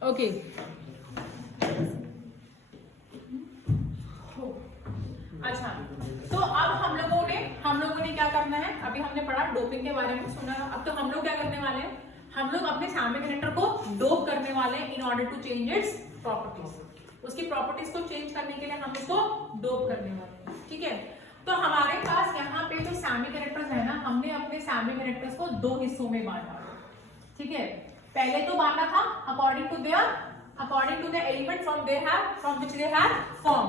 Okay अच्छा, तो अब हम लोगों ने क्या करना है, अभी हमने पढ़ा डोपिंग के बारे में सुना। अब तो हम लोग क्या करने वाले हैं, हम लोग अपने सेमीकंडक्टर को डोप करने वाले हैं in order to change its properties. उसकी प्रॉपर्टीज को चेंज करने के लिए हम उसको डोप करने वाले हैं, ठीक है। तो हमारे पास यहाँ पे जो सेमीकंडक्टर्स है ना, हमने अपने सेमीकंडक्टर्स को दो हिस्सों में बांटा, ठीक है। पहले तो बांटा था according to the element from which they have form.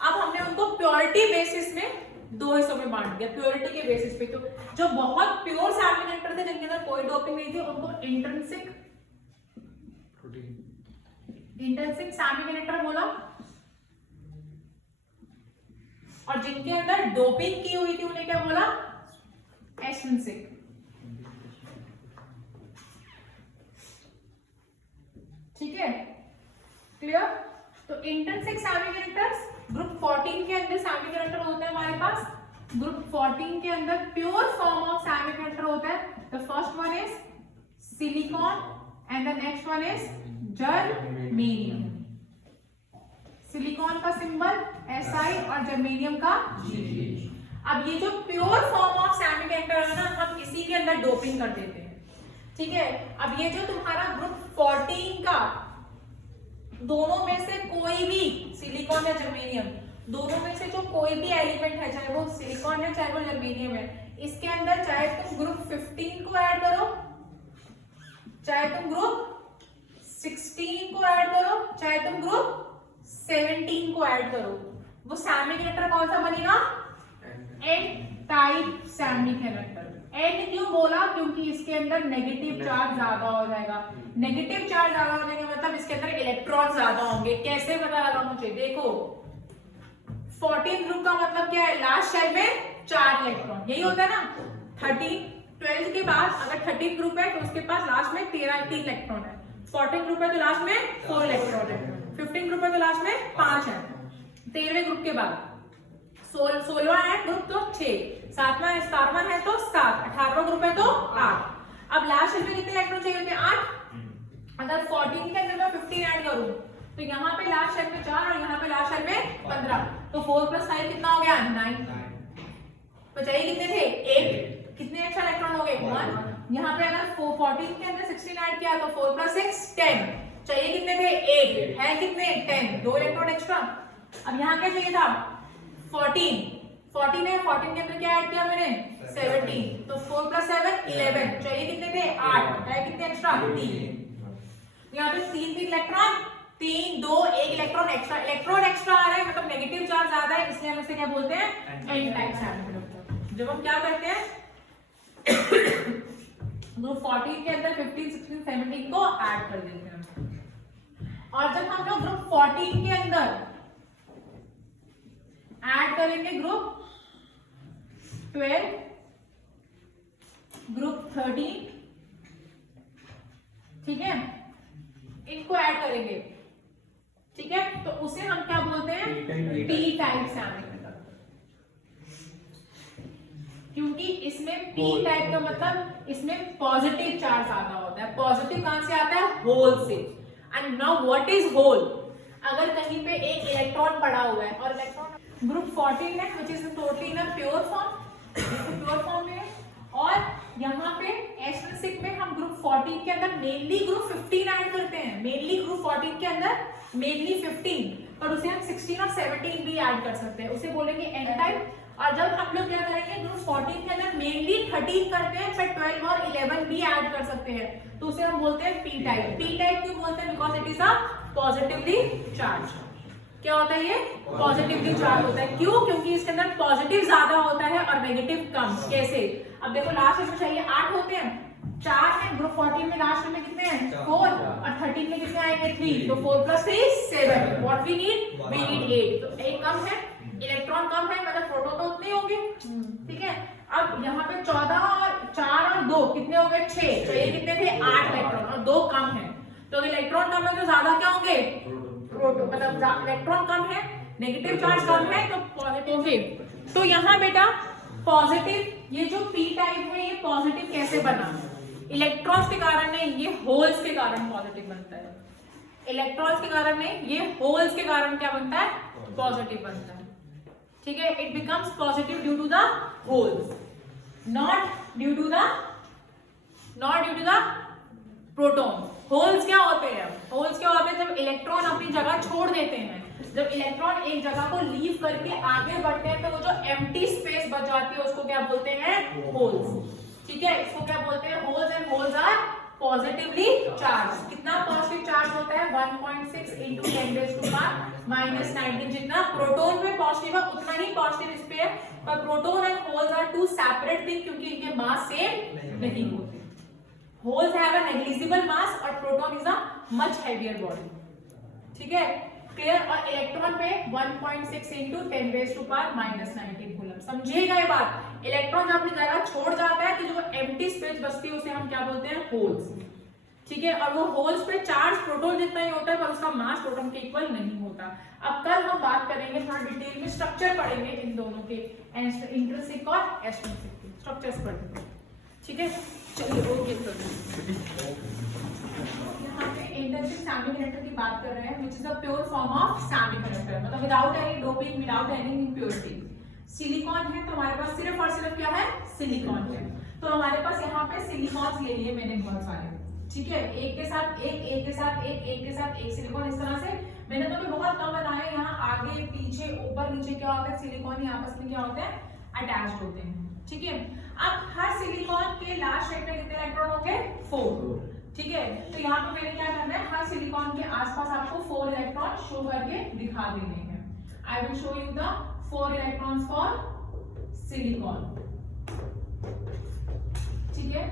अब हमने उनको प्योरिटी बेसिस में दो हिस्सों में बांट दिया, प्योरिटी के बेसिस पे। तो जो बहुत प्योर सेमीकंडक्टर थे जिनके अंदर कोई डोपिंग नहीं थी, उनको इंट्रिंसिक सेमीकंडक्टर बोला, और जिनके अंदर डोपिंग की हुई थी उन्हें क्या बोला, एक्सट्रिंसिक। ठीक है, क्लियर। तो इंट्रिंसिक सेमीकंडक्टर्स ग्रुप 14 के अंदर सेमीकंडक्टर होता है हमारे पास। ग्रुप 14 के अंदर प्योर फॉर्म ऑफ सेमीकंडक्टर होता है। The first one is silicon and the next one is germanium. Silicon का सिंबल SI और जर्मेनियम का G। अब ये जो प्योर फॉर्म ऑफ सेमीकंडक्टर है ना, हम इसी के अंदर डोपिंग कर देते हैं, ठीक है। अब ये जो तुम्हारा ग्रुप 14 का, दोनों में से कोई भी, सिलिकॉन या जर्मेनियम, दोनों में से जो कोई भी एलिमेंट है, चाहे वो सिलिकॉन है चाहे वो जर्मेनियम है, इसके अंदर चाहे तुम ग्रुप 15 को ऐड करो, चाहे तुम ग्रुप 16 को ऐड करो, चाहे तुम ग्रुप 17 को ऐड करो, वो सेमीकंडक्टर कौन सा बनेगा, एन टाइप सेमीकंडक्टर। एन क्यों बोला, क्योंकि इसके अंदर नेगेटिव चार्ज ज्यादा हो जाएगा। नेगेटिव चार्ज ज्यादा होने का मतलब इसके अंदर इलेक्ट्रॉन ज्यादा होंगे। कैसे पता लगा मुझे, देखो 14 ग्रुप का मतलब क्या है, लास्ट शेल में 4 इलेक्ट्रॉन, यही होता है ना। 12 के बाद अगर 13 ग्रुप है तो उसके पास लास्ट में 3 इलेक्ट्रॉन है। 14 ग्रुप है तो लास्ट में 4 इलेक्ट्रॉन है। 15 ग्रुप है तो लास्ट में 5 है। 13वें ग्रुप के बाद 16वां है ग्रुप तो 6, 7वां 17वां है तो 7, 18वां ग्रुप है तो 8। अब लास्ट शेल में कितने इलेक्ट्रॉन चाहिए होते हैं, 8। अगर 14 के अंदर मैं 15 ऐड करूं तो यहाँ पे लास्ट शेल में 4 और यहाँ पे लास्ट शेल में 15, तो 4 + 5 कितना हो गया, 9। तो चाहिए कितने थे, 8। कितने एक्स्ट्रा इलेक्ट्रॉन हो गए, 1। यहाँ पे अगर 14 के अंदर 16 ऐड किया तो 4 + 6 10। चाहिए कितने थे, 8 है, कितने 10, 2 इलेक्ट्रॉन एक्स्ट्रा। अब यहाँ क्या चाहिए था, 14 है, 14 के अंदर क्या ऐड किया मैंने, 17, तो 4 + 7 11। चाहिए कितने थे, 8 है, कितने एक्स्ट्रा, 3। यहाँ पे 3 इलेक्ट्रॉन, 3 2 1 इलेक्ट्रॉन एक्स्ट्रा आ रहा है, मतलब नेगेटिव चार्ज ज्यादा है, इसलिए हम इसे क्या बोलते हैं, एन टाइप सेमीकंडक्टर। जब हम क्या करते हैं ग्रुप 14 के अंदर 15 16 17 को ऐड कर देते हैं, और जब हम लोग ग्रुप 14 के अंदर ऐड करेंगे ग्रुप 12, ग्रुप 13, ठीक है, इनको ऐड करेंगे, ठीक है, तो उसे हम क्या बोलते हैं, पी टाइप सेमीकंडक्टर। क्योंकि इसमें पी टाइप का मतलब इसमें पॉजिटिव चार्ज ज्यादा होता है। पॉजिटिव कहां से आता है, होल से। And now what is hole, अगर कहीं पे एक इलेक्ट्रॉन पड़ा हुआ है और इलेक्ट्रॉन ग्रुप 14 है which is totally in a pure form में, और यहाँ पे एक्सट्रिंसिक में हम ग्रुप 14 के अंदर मेनली ग्रुप 15 ऐड करते हैं, मेनली ग्रुप 14 के अंदर मेनली 15, पर उसे हम 16 और 17 भी ऐड कर सकते हैं, उसे बोलेंगे एन टाइप। और जब हम लोग क्या करेंगे ग्रुप 14 के अंदर मेनली 13 करते हैं, पर 12 और 11 भी ऐड कर सकते हैं, तो उसे हम बोलते हैं पी टाइप। पी टाइप क्यों बोलते हैं, because it is a positively charge. क्या होता है ये, पॉजिटिवली चार्ज होता है। क्यों, क्योंकि इसके अंदर पॉजिटिव ज्यादा होता है और नेगेटिव कम। कैसे, अब देखो लास्ट में चाहिए 8 होते हैं, 4 है ग्रुप 14 में, लास्ट में कितने हैं, 4, और 13 में कितने आएंगे, 3, तो 4 + 3 7। What we need, 8। तो 1 कम है, इलेक्ट्रॉन कम है, मतलब प्रोटॉन तो उतने होंगे, ठीक है। अब यहाँ पे 14 और 4 और 2 कितने हो गए, 6। तो ये कितने थे, 8 इलेक्ट्रॉन, और 2 कम है, तो इलेक्ट्रॉन कम है तो ज्यादा क्या होंगे, प्रोटॉन, मतलब इलेक्ट्रॉन कम है, नेगेटिव चार्ज कम है, तो पॉजिटिव। तो यहाँ बेटा पॉजिटिव, ये जो पी टाइप है ये पॉजिटिव कैसे बना, इलेक्ट्रॉन्स के कारण नहीं, ये होल्स के कारण पॉजिटिव बनता है। इलेक्ट्रॉन्स के कारण नहीं, ये होल्स के कारण क्या बनता है, पॉजिटिव बनता है। ठीक है, it becomes positive due to the holes, not due to the proton. Holes क्या होते हैं, होल्स क्या होते हैं, जब इलेक्ट्रॉन अपनी जगह छोड़ देते हैं, जब इलेक्ट्रॉन एक जगह को लीव करके आगे बढ़ते हैं तो वो जो एम्प्टी स्पेस बच जाती है उसको क्या बोलते हैं, होल्स। ठीक है, इसको क्या बोलते हैं, holes. And holes are positively charge. कितना पॉजिटिव चार्ज होता है, 1.6 into 10⁻⁻⁹। जितना प्रोटॉन में पॉजिटिव है उतना ही पॉजिटिव इस पे है, पर proton and holes are two separate thing क्योंकि इनके मास सेम नहीं होते। Holes have a negligible mass और proton is a much heavier body. ठीक है, क्लियर। और इलेक्ट्रॉन पे 1.6 into 10⁻⁻⁹ कूलम। समझिएगा ये बात, इलेक्ट्रॉन जब अपनी जगह छोड़ जाता है तो जो एम्प्टी स्पेस बचती है उसे हम क्या बोलते हैं, होल्स। ठीक है, और वो होल्स पे चार्ज प्रोटॉन जितना ही होता है पर उसका मास प्रोटॉन के इक्वल नहीं होता। अब कल हम बात करेंगे थोड़ा डिटेल में, स्ट्रक्चर पढ़ेंगे इन दोनों के, इंट्रिंसिक और एक्सट्रिंसिक स्ट्रक्चर्स पढ़ेंगे। ठीक है, चलिए ओके। यहाँ पे इंट्रिंसिक सेमीकंडक्टर की बात कर रहे हैं, which is a pure form of semiconductor, मतलब without any doping, without any impurity. Silicon है तो हमारे पास सिर्फ और सिर्फ क्या है, सिलिकॉन है। तो हमारे पास यहाँ पे सिलिकॉन ले लिए मैंने बहुत सारे। ठीक है, एक के साथ एक, एक के साथ एक, एक के साथ एक सिलिकॉन, इस तरह से मैंने तो बहुत कम बनाए। यहाँ आगे पीछे ऊपर नीचे क्या होता है, सिलिकॉन ही आपस में क्या होते हैं, अटैच्ड होते हैं। ठीक है, अब हर सिलिकॉन के लास्ट शेप में कितने इलेक्ट्रॉन होंगे, 4। ठीक है, तो यहाँ पे मैंने क्या करना है, हर सिलिकॉन के आसपास आपको 4 इलेक्ट्रॉन शो करके दिखा देने हैं। I will show you the 4 electrons for silicon. ठीक है,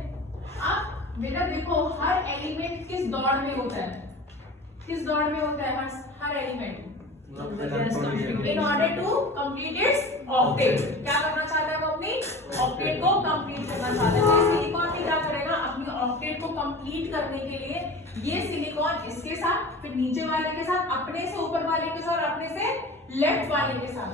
अब बेटा देखो हर एलिमेंट किस दौड़ में होता है, किस दौड़ में होता है हर element, in order to complete its octet. क्या करना चाहता है वो, अपनी ऑक्टेट को कंप्लीट करना चाहता है। तो सिलिकॉन भी क्या करेगा, अपनी ऑक्टेट को कंप्लीट करने के लिए ये सिलिकॉन इसके साथ, फिर नीचे वाले के साथ, अपने से ऊपर वाले के साथ और अपने से लेफ्ट वाले के साथ,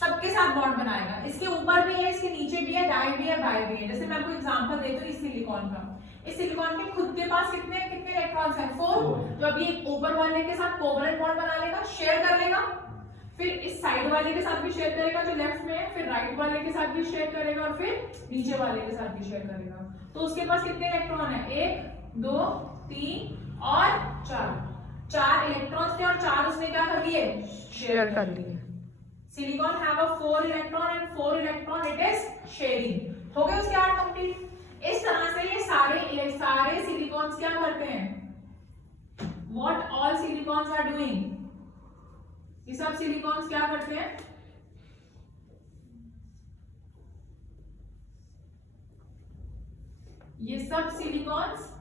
सबके साथ बॉन्ड बनाएगा। इसके ऊपर भी है, इसके नीचे भी है, दाएं भी है, बाएं भी है। जैसे मैं आपको एग्जांपल देती हूँ इस सिलिकॉन का, इस सिलिकॉन के खुद के पास कितने इलेक्ट्रॉन्स हैं, 4। तो अभी एक ऊपर वाले के साथ कोवलेंट बॉन्ड बना लेगा, शेयर कर लेगा, फिर इस साइड वाले के साथ भी शेयर करेगा जो लेफ्ट में है, फिर राइट वाले के साथ भी शेयर करेगा और फिर नीचे वाले के साथ भी शेयर करेगा। तो उसके पास कितने इलेक्ट्रॉन है, 1 2 3 और 4 इलेक्ट्रॉन्स थे और 4 उसने क्या कर लिए, शेयर कर लिए। Silicon have a 4 electron and 4 electron it is sharing. हो गए उसके 8 कंप्लीट। इस तरह से ये सारे सिलिकॉन्स क्या करते हैं, what all silicons are doing, ये सब सिलिकॉन्स क्या करते हैं, ये सब सिलिकॉन्स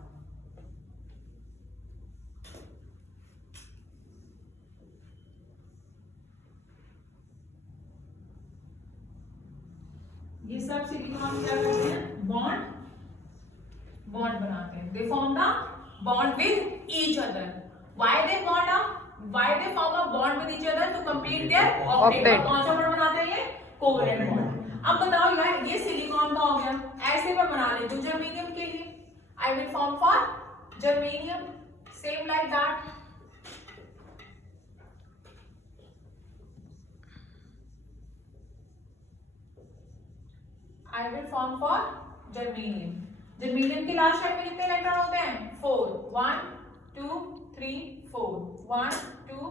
क्या करते हैं, बॉन्ड बनाते हैं। They form the bond with each other. Why they form a bond with each other, to complete their octet. कौन सा बॉन्ड बनाते हैं, ये कोवलेंट बॉन्ड। अब बताओ यार, ये सिलिकॉन का हो गया, ऐसे मैं बना लेती हूँ जर्मेनियम के लिए। I will form for germanium same like that. I will form for germanium. Germanium के लास्ट शेप में कितने इलेक्ट्रॉन होते हैं, 4। 1 2 3 4 1 2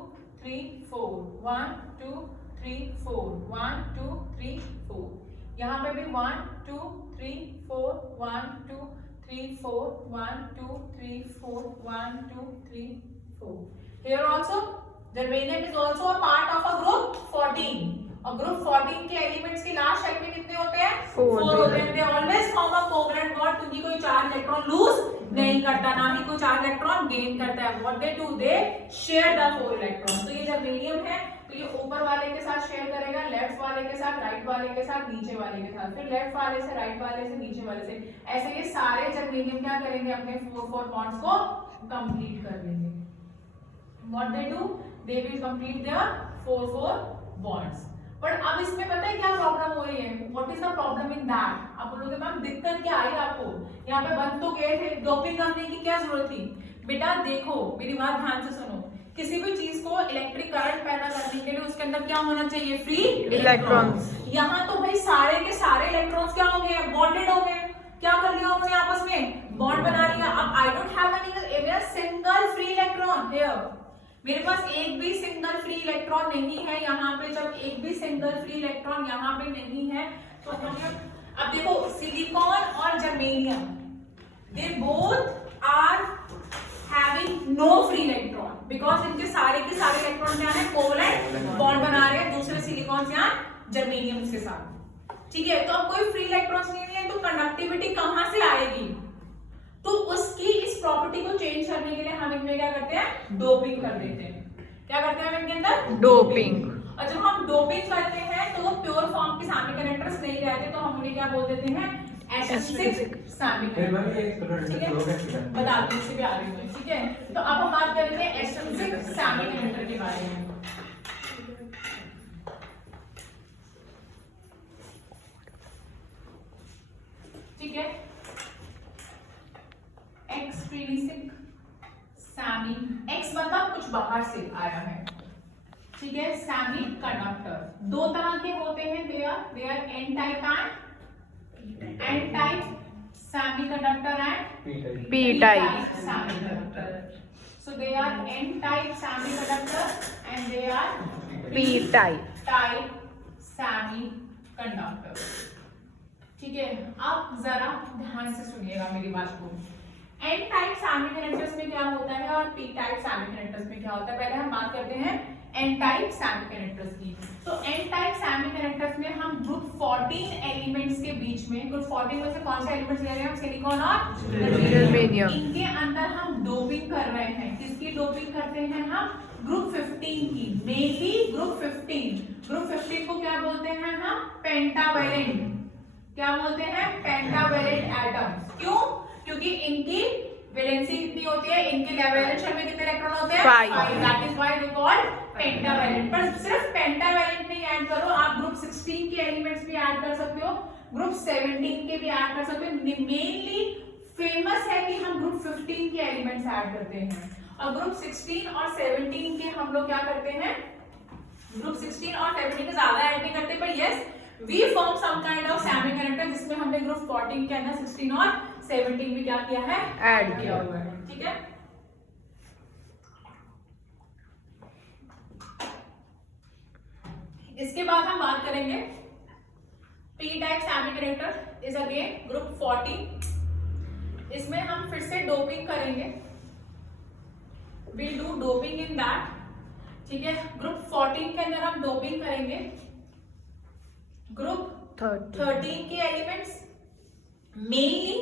3 4 1 2 3 4 1 2 3 4। यहाँ पे भी 1 2 3 4 1 2 3 4 1 2 3 4 1 2 3 4। Here also germanium is also a part of a group 14। और ग्रुप 14 के एलिमेंट्स के लास्ट शेप में कितने होते हैं, 4 होते हैं। They always form a covalent bond, क्योंकि कोई 4 इलेक्ट्रॉन लूज नहीं करता, ना ही कोई 4 इलेक्ट्रॉन गेन करता है। What they do, they share the 4 electron. तो ये जर्मेनियम है तो ये ऊपर वाले के साथ शेयर करेगा, लेफ्ट वाले के साथ, राइट वाले के साथ, नीचे वाले के साथ, फिर लेफ्ट वाले से, राइट वाले से, नीचे वाले से। ऐसे ये सारे जर्मेनियम क्या करेंगे, अपने 4 बॉन्ड्स को कंप्लीट कर लेंगे। What they do, they will complete their 4 bonds. पर अब इसमें पता है क्या प्रॉब्लम हो रही है, what is the problem in that. आप बोलोगे मैम दिक्कत क्या आई आपको, यहाँ पे बन तो गए थे, डोपिंग करने की क्या जरूरत थी। बेटा देखो मेरी बात ध्यान से सुनो, किसी भी चीज को इलेक्ट्रिक करंट पैदा करने के लिए उसके अंदर क्या होना चाहिए? Free electrons. यहाँ तो भाई सारे के सारे इलेक्ट्रॉन्स क्या हो गए? बॉन्डेड हो गए। क्या कर लिया उन्होंने? आपस में बॉन्ड बना लिया। अब I don't have any single free electron here, मेरे पास एक भी सिंगल फ्री इलेक्ट्रॉन नहीं है यहाँ पे। जब एक भी सिंगल फ्री इलेक्ट्रॉन यहाँ पे नहीं है तो हम अब देखो सिलिकॉन और germanium, they both are having no free electron because इनके सारे के सारे इलेक्ट्रॉन क्या है? कोवलेंट बॉन्ड बना रहे हैं दूसरे सिलिकॉन या जर्मेनियम के साथ। ठीक है, तो अब कोई फ्री इलेक्ट्रॉन्स नहीं है तो कंडक्टिविटी कहां से आएगी? तो उसकी इस प्रॉपर्टी को चेंज करने के लिए हम इनमें क्या करते हैं? डोपिंग कर देते हैं। क्या करते हैं हम इनके अंदर? डोपिंग। और जब हम डोपिंग करते हैं तो वो प्योर फॉर्म के सेमीकंडक्टर्स नहीं रहते तो हम उन्हें क्या बोल देते हैं? Extrinsic semiconductor. ठीक है, बताती हूँ इसी पे आ रही हूँ। ठीक है, तो अब हम बात करेंगे एक्सट्रिंसिक सेमीकंडक्टर के बारे में। ठीक है, एक्सट्रिंसिक सेमी, एक्स मतलब कुछ बाहर से आया है। ठीक है, सेमी कंडक्टर दो तरह के होते हैं, they are N type and type semiconductor and P type semiconductor. So they are N type semiconductor and they are P type semiconductor. ठीक है, आप जरा ध्यान से सुनिएगा मेरी बात को। एन टाइप सेमीकंडक्टर्स में क्या होता है और पी टाइप सेमीकंडक्टर्स में क्या होता है? पहले हम बात करते हैं एन टाइप सेमीकंडक्टर्स की। तो एन टाइप सेमीकंडक्टर्स में हम ग्रुप 14 एलिमेंट्स के बीच में, ग्रुप 14 में से कौन से एलिमेंट्स ले रहे हैं हम? सिलिकॉन और जर्मेनियम। इनके अंदर हम डोपिंग कर रहे हैं। किसकी डोपिंग करते हैं हम? ग्रुप 15 की, मेनली ग्रुप 15। ग्रुप 15 को क्या बोलते हैं हम? पेंटावैलेंट। क्या बोलते हैं? Pentavalent atoms. क्यों? क्योंकि इनकी वैलेंसी कितनी होती है? इनके वैलेंस शेल में कितने इलेक्ट्रॉन होते हैं? 5। That is why they called pentavalent. पर सिर्फ पेंटावैलेंट नहीं ऐड करो, आप ग्रुप 16 के एलिमेंट्स भी ऐड कर सकते हो, ग्रुप 17 के भी ऐड कर सकते हो। मेनली फेमस है कि हम ग्रुप 15 के एलिमेंट्स ऐड करते हैं और ग्रुप 16 और 17 के हम लोग क्या करते हैं? ग्रुप 16 और 17 के ज्यादा ऐड नहीं करते, पर yes we form some kind of semiconductor जिसमें हमने ग्रुप 14 के अंदर 16 और 17 भी क्या किया है? ऐड किया हुआ है। ठीक है, इसके बाद हम बात करेंगे P type semiconductor is again group 14। इसमें हम फिर से डोपिंग करेंगे, we'll do doping in that। ठीक है, ग्रुप 14 के अंदर हम डोपिंग करेंगे ग्रुप 13 के एलिमेंट्स। मेनली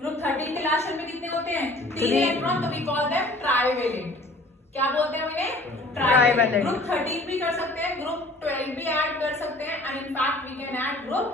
ग्रुप 13 के लास्ट शेल में कितने होते हैं? 3 इलेक्ट्रॉन, तो वी कॉल देम ट्राइवेलेंट। क्या बोलते हैं उन्हें? ट्राइवेलेंट। ग्रुप 13 भी कर सकते हैं, ग्रुप 12 भी ऐड कर सकते हैं and in fact we can add group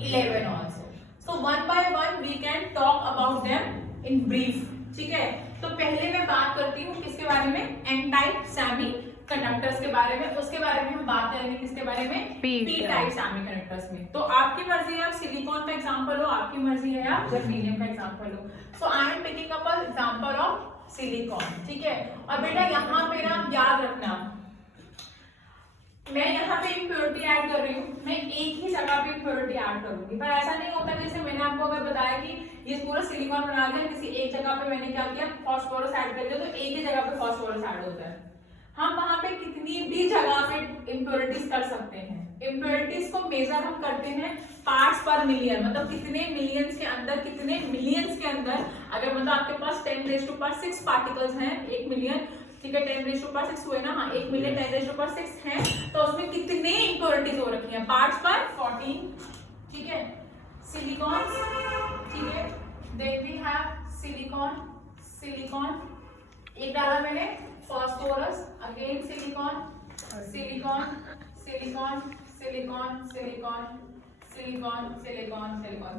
11 also. So one by one we can talk about them in brief. ठीक है, तो पहले मैं बात करती हूँ किसके बारे में? एन टाइप सेमी कंडक्टर्स के बारे में। उसके बारे में हम बात करेंगे किसके बारे में? पी टाइप सेमीकंडक्टर्स में। तो आपकी मर्जी है आप सिलिकॉन का एग्जांपल लो, आपकी मर्जी है आप जर्मेनियम का example low. So I am picking up a example of silicon. ठीक है, और बेटा यहाँ पे ना याद रखना, मैं यहाँ पे इम्प्योरिटी ऐड कर रही हूँ, मैं एक ही जगह पे इम्प्योरिटी ऐड करूंगी, पर ऐसा नहीं होता जैसे मैंने आपको अगर बताया कि ये पूरा सिलिकॉन बना दिया, किसी एक जगह पे मैंने क्या किया? फॉस्फोरस ऐड कर दिया, तो एक ही जगह पे फॉस्फोरस ऐड होता है। हम वहां पे कितनी भी जगह पे इम्प्योरिटीज कर सकते हैं। इम्प्योरिटीज को मेजर हम करते हैं पार्ट्स पर मिलियन, मतलब कितने मिलियंस के अंदर, कितने मिलियंस के अंदर। अगर मतलब आपके पास 10⁻6 पार्टिकल्स हैं 1 मिलियन, ठीक है, 10⁻6 हुए ना? हाँ, 1 मिलियन 10⁻6 हैं, तो उसमें कितने इम्प्योरिटीज हो रखी हैं? पार्ट्स पर 14। ठीक है, सिलिकॉन, ठीक है, देन वी हैव सिलिकॉन, एक डाला मैंने फॉस्फोरस, अगेन सिलिकॉन,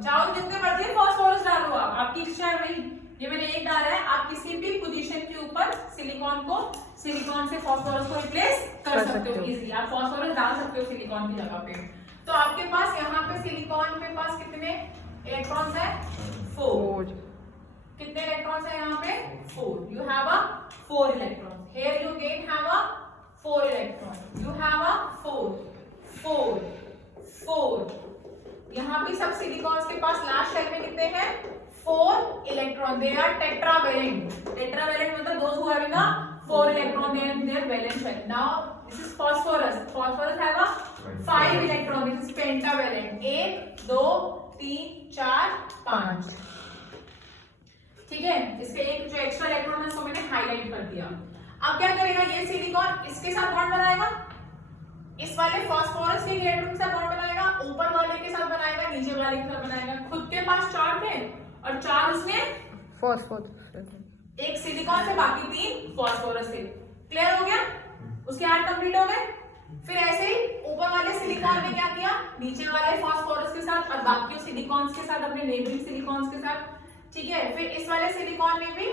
चाहो जितने मर्जी फॉस्फोरस डालो, आपकी इच्छा है भाई। ये मैंने एक डाला है, आप किसी भी पोजीशन के ऊपर सिलिकॉन से फॉस्फोरस को रिप्लेस कर सकते हो इजीली। आप फॉस्फोरस डाल सकते हो सिलिकॉन की जगह पे। तो आपके पास यहाँ पे सिलिकॉन के पास कितने इलेक्ट्रॉन्स है? 4। कितने इलेक्ट्रॉन्स है यहाँ पे? 4। You have a 4 electrons. Here you again have 4 electron, you have a 4 4 4। यहाँ भी सब सिलिकॉन्स के पास लास्ट शेल में कितने हैं? 4 electron. They are tetravalent. Tetravalent मतलब those who having a 4 electron in their valence shell. Now this is phosphorus. Phosphorus have a 5 electron. This is pentavalent. 1 2 3 4 5। ठीक है, इसके एक जो एक्स्ट्रा इलेक्ट्रॉन है उसको मैंने हाईलाइट कर दिया। अब क्या करेगा ये सिलिकॉन? इसके साथ बॉन्ड बनाएगा, इस वाले फास्फोरस के इलेक्ट्रॉन के साथ बॉन्ड बनाएगा, ऊपर वाले के साथ बनाएगा, नीचे वाले के साथ बनाएगा। खुद के पास 4 थे और 4 उसने फॉस्फोरस, एक सिलिकॉन से बाकी 3 फास्फोरस से। क्लियर हो गया? उसके 8 कंप्लीट हो गए। फिर ऐसे ही ऊपर वाले सिलिकॉन में क्या किया? नीचे वाले फास्फोरस के साथ और बाकी सिलिकॉन्स के साथ, अपने नेबरिंग सिलिकॉन्स के साथ। ठीक है, फिर इस वाले सिलिकॉन में भी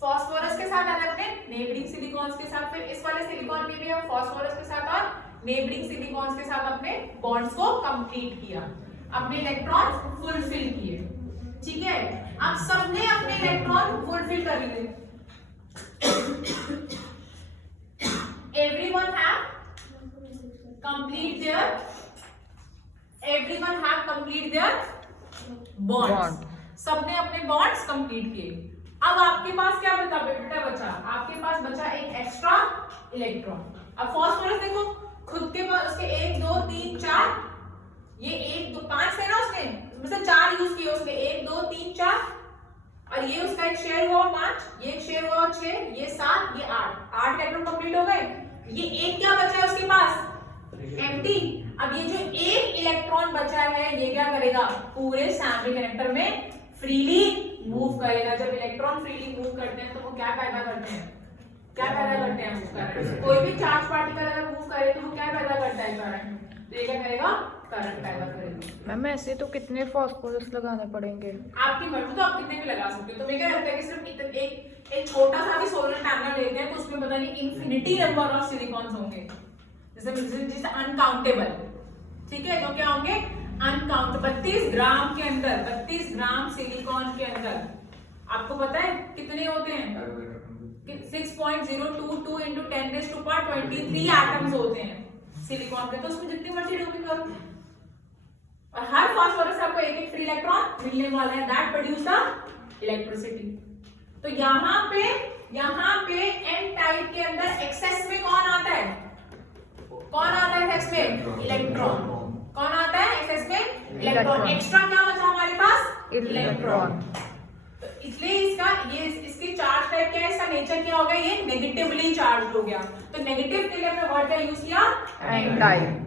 फास्फोरस के साथ और अपने नेबरिंग सिलिकॉन्स के साथ। फिर इस वाले सिलिकॉन में भी हम फास्फोरस के साथ और नेबरिंग सिलिकॉन्स के साथ अपने बॉन्ड्स को कंप्लीट किया, अपने इलेक्ट्रॉन्स फुलफिल किए। ठीक है, अब सबने अपने इलेक्ट्रॉन फुलफिल कर लिए। everyone have complete their bonds. सबने अपने बॉन्ड्स कंप्लीट किए। अब आपके पास क्या बेटा बचा? आपके पास बचा एक एक्स्ट्रा इलेक्ट्रॉन। अब फास्फोरस देखो, खुद के पास उसके 1 2 3 4, ये 1 2 5 थे ना, उसने उसमें से 4 यूज किए उसने, 1 2 3 4, और ये उसका एक शेयर हुआ 5, ये एक शेयर हुआ 6, ये 7, ये 8 इलेक्ट्रॉन कंप्लीट हो गए। ये एक क्या बचा है उसके पास? एम्प्टी। अब ये जो एक इलेक्ट्रॉन बचा है ये क्या करेगा? पूरे सैमी कनेक्टर में फ्रीली मूव करेगा। जब इलेक्ट्रॉन फ्रीली मूव करते हैं तो वो क्या पैदा करते हैं? Move current. कोई भी चार्ज पार्टिकल अगर मूव करे तो वो क्या पैदा करता है? करंट। तो ये क्या करेगा? करंट पैदा करेगा। मैम ऐसे तो कितने फास्फोरस लगाने पड़ेंगे? आपकी मर्जी, तो आप कितने भी लगा सकते हो। तो मुझे क्या लगता है कि सिर्फ एक छोटा सा भी सोलर पैनल लेते हैं तो उसमें पता नहीं इन्फिनिटी नंबर ऑफ सिलिकॉन्स होंगे, जैसे अनकाउंटेबल। ठीक है, तो क्या होंगे? अनकाउंट। 32 ग्राम के अंदर, 32 ग्राम सिलिकॉन के अंदर आपको पता है कितने होते हैं? 6.022 into 10⁻23 एटम्स होते हैं सिलिकॉन के। तो उसमें जितनी मर्जी डोपिंग करो, और हर फास्फोरस से आपको एक फ्री इलेक्ट्रॉन मिलने वाला है। That produce the electricity. तो यहाँ पे एन टाइप के अंदर एक्सेस में कौन आता है? एक्सेस में? इलेक्ट्रॉन। कौन आता है एक्सेस में? इलेक्ट्रॉन। एक्स्ट्रा क्या बचा हमारे पास? इलेक्ट्रॉन। तो इसलिए इसकी चार्ज टाइप क्या है? इसका नेचर क्या हो गया? ये नेगेटिवली चार्ज हो गया। तो नेगेटिव के लिए हमने वर्ड का यूज किया एन टाइप।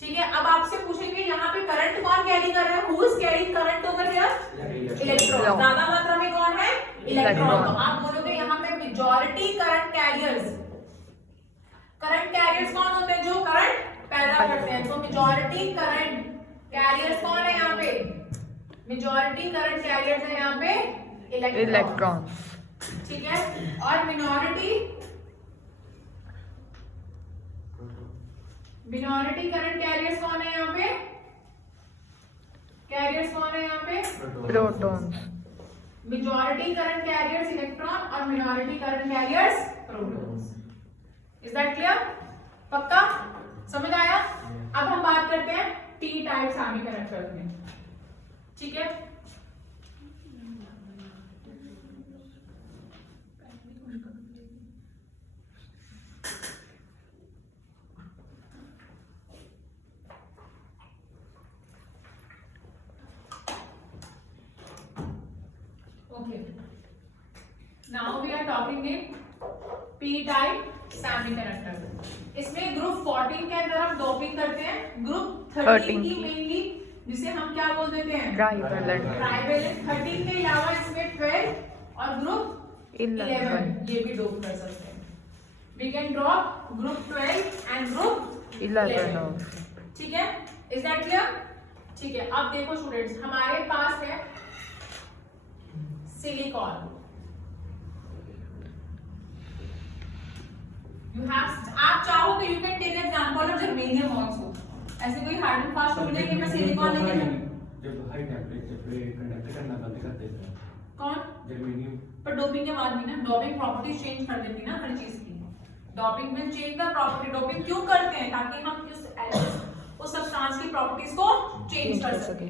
ठीक है, अब आपसे पूछेंगे यहाँ पे करंट कौन कैरी कर रहा है? Who is carrying current over here? Electron. ज्यादा मात्रा में कौन है? इलेक्ट्रॉन। तो आप बोलोगे यहाँ पे मेजॉरिटी करंट कैरियर्स कौन होते हैं? जो करंट पैदा करते हैं। तो मेजॉरिटी करंट कैरियर्स कौन है यहाँ पे? मेजॉरिटी करंट कैरियर्स है यहाँ पे इलेक्ट्रॉन। ठीक है, और मिनॉरिटी करंट कैरियर्स कौन है यहाँ पे? Protons. Majority current carriers electron और minority current carriers protons. Is that clear? पक्का समझ आया? अब हम बात करते हैं पी टाइप सेमीकंडक्टर में। ठीक है, okay, now we are talking in p type semiconductor. इसमें ग्रुप 14 के अंदर हम डोपिंग करते हैं, ग्रुप 13 की मेनली, जिसे हम क्या बोल देते हैं? ट्राइवेलेंट। 13 के अलावा इसमें 12 और ग्रुप 11 ये भी डोप कर सकते हैं। We can drop group 12 and group 11। ठीक है, इज दैट क्लियर? ठीक है, अब देखो स्टूडेंट्स, हमारे पास है सिलिकॉन। आप चाहो तो you can take example of germanium also. ऐसे कोई हार्ड एंड फास्ट हो जाए कि मैं सिलिकॉन लेके जब हाई टेंपरेचर पे कंडक्ट करना बंद कर देता है कौन? जर्मेनियम। पर डोपिंग के बाद भी ना, डोपिंग प्रॉपर्टीज चेंज कर देती ना हर चीज की। Doping will change the property. Doping क्यों करते हैं? ताकि हम उस सब्सटेंस की प्रॉपर्टीज को चेंज कर सके।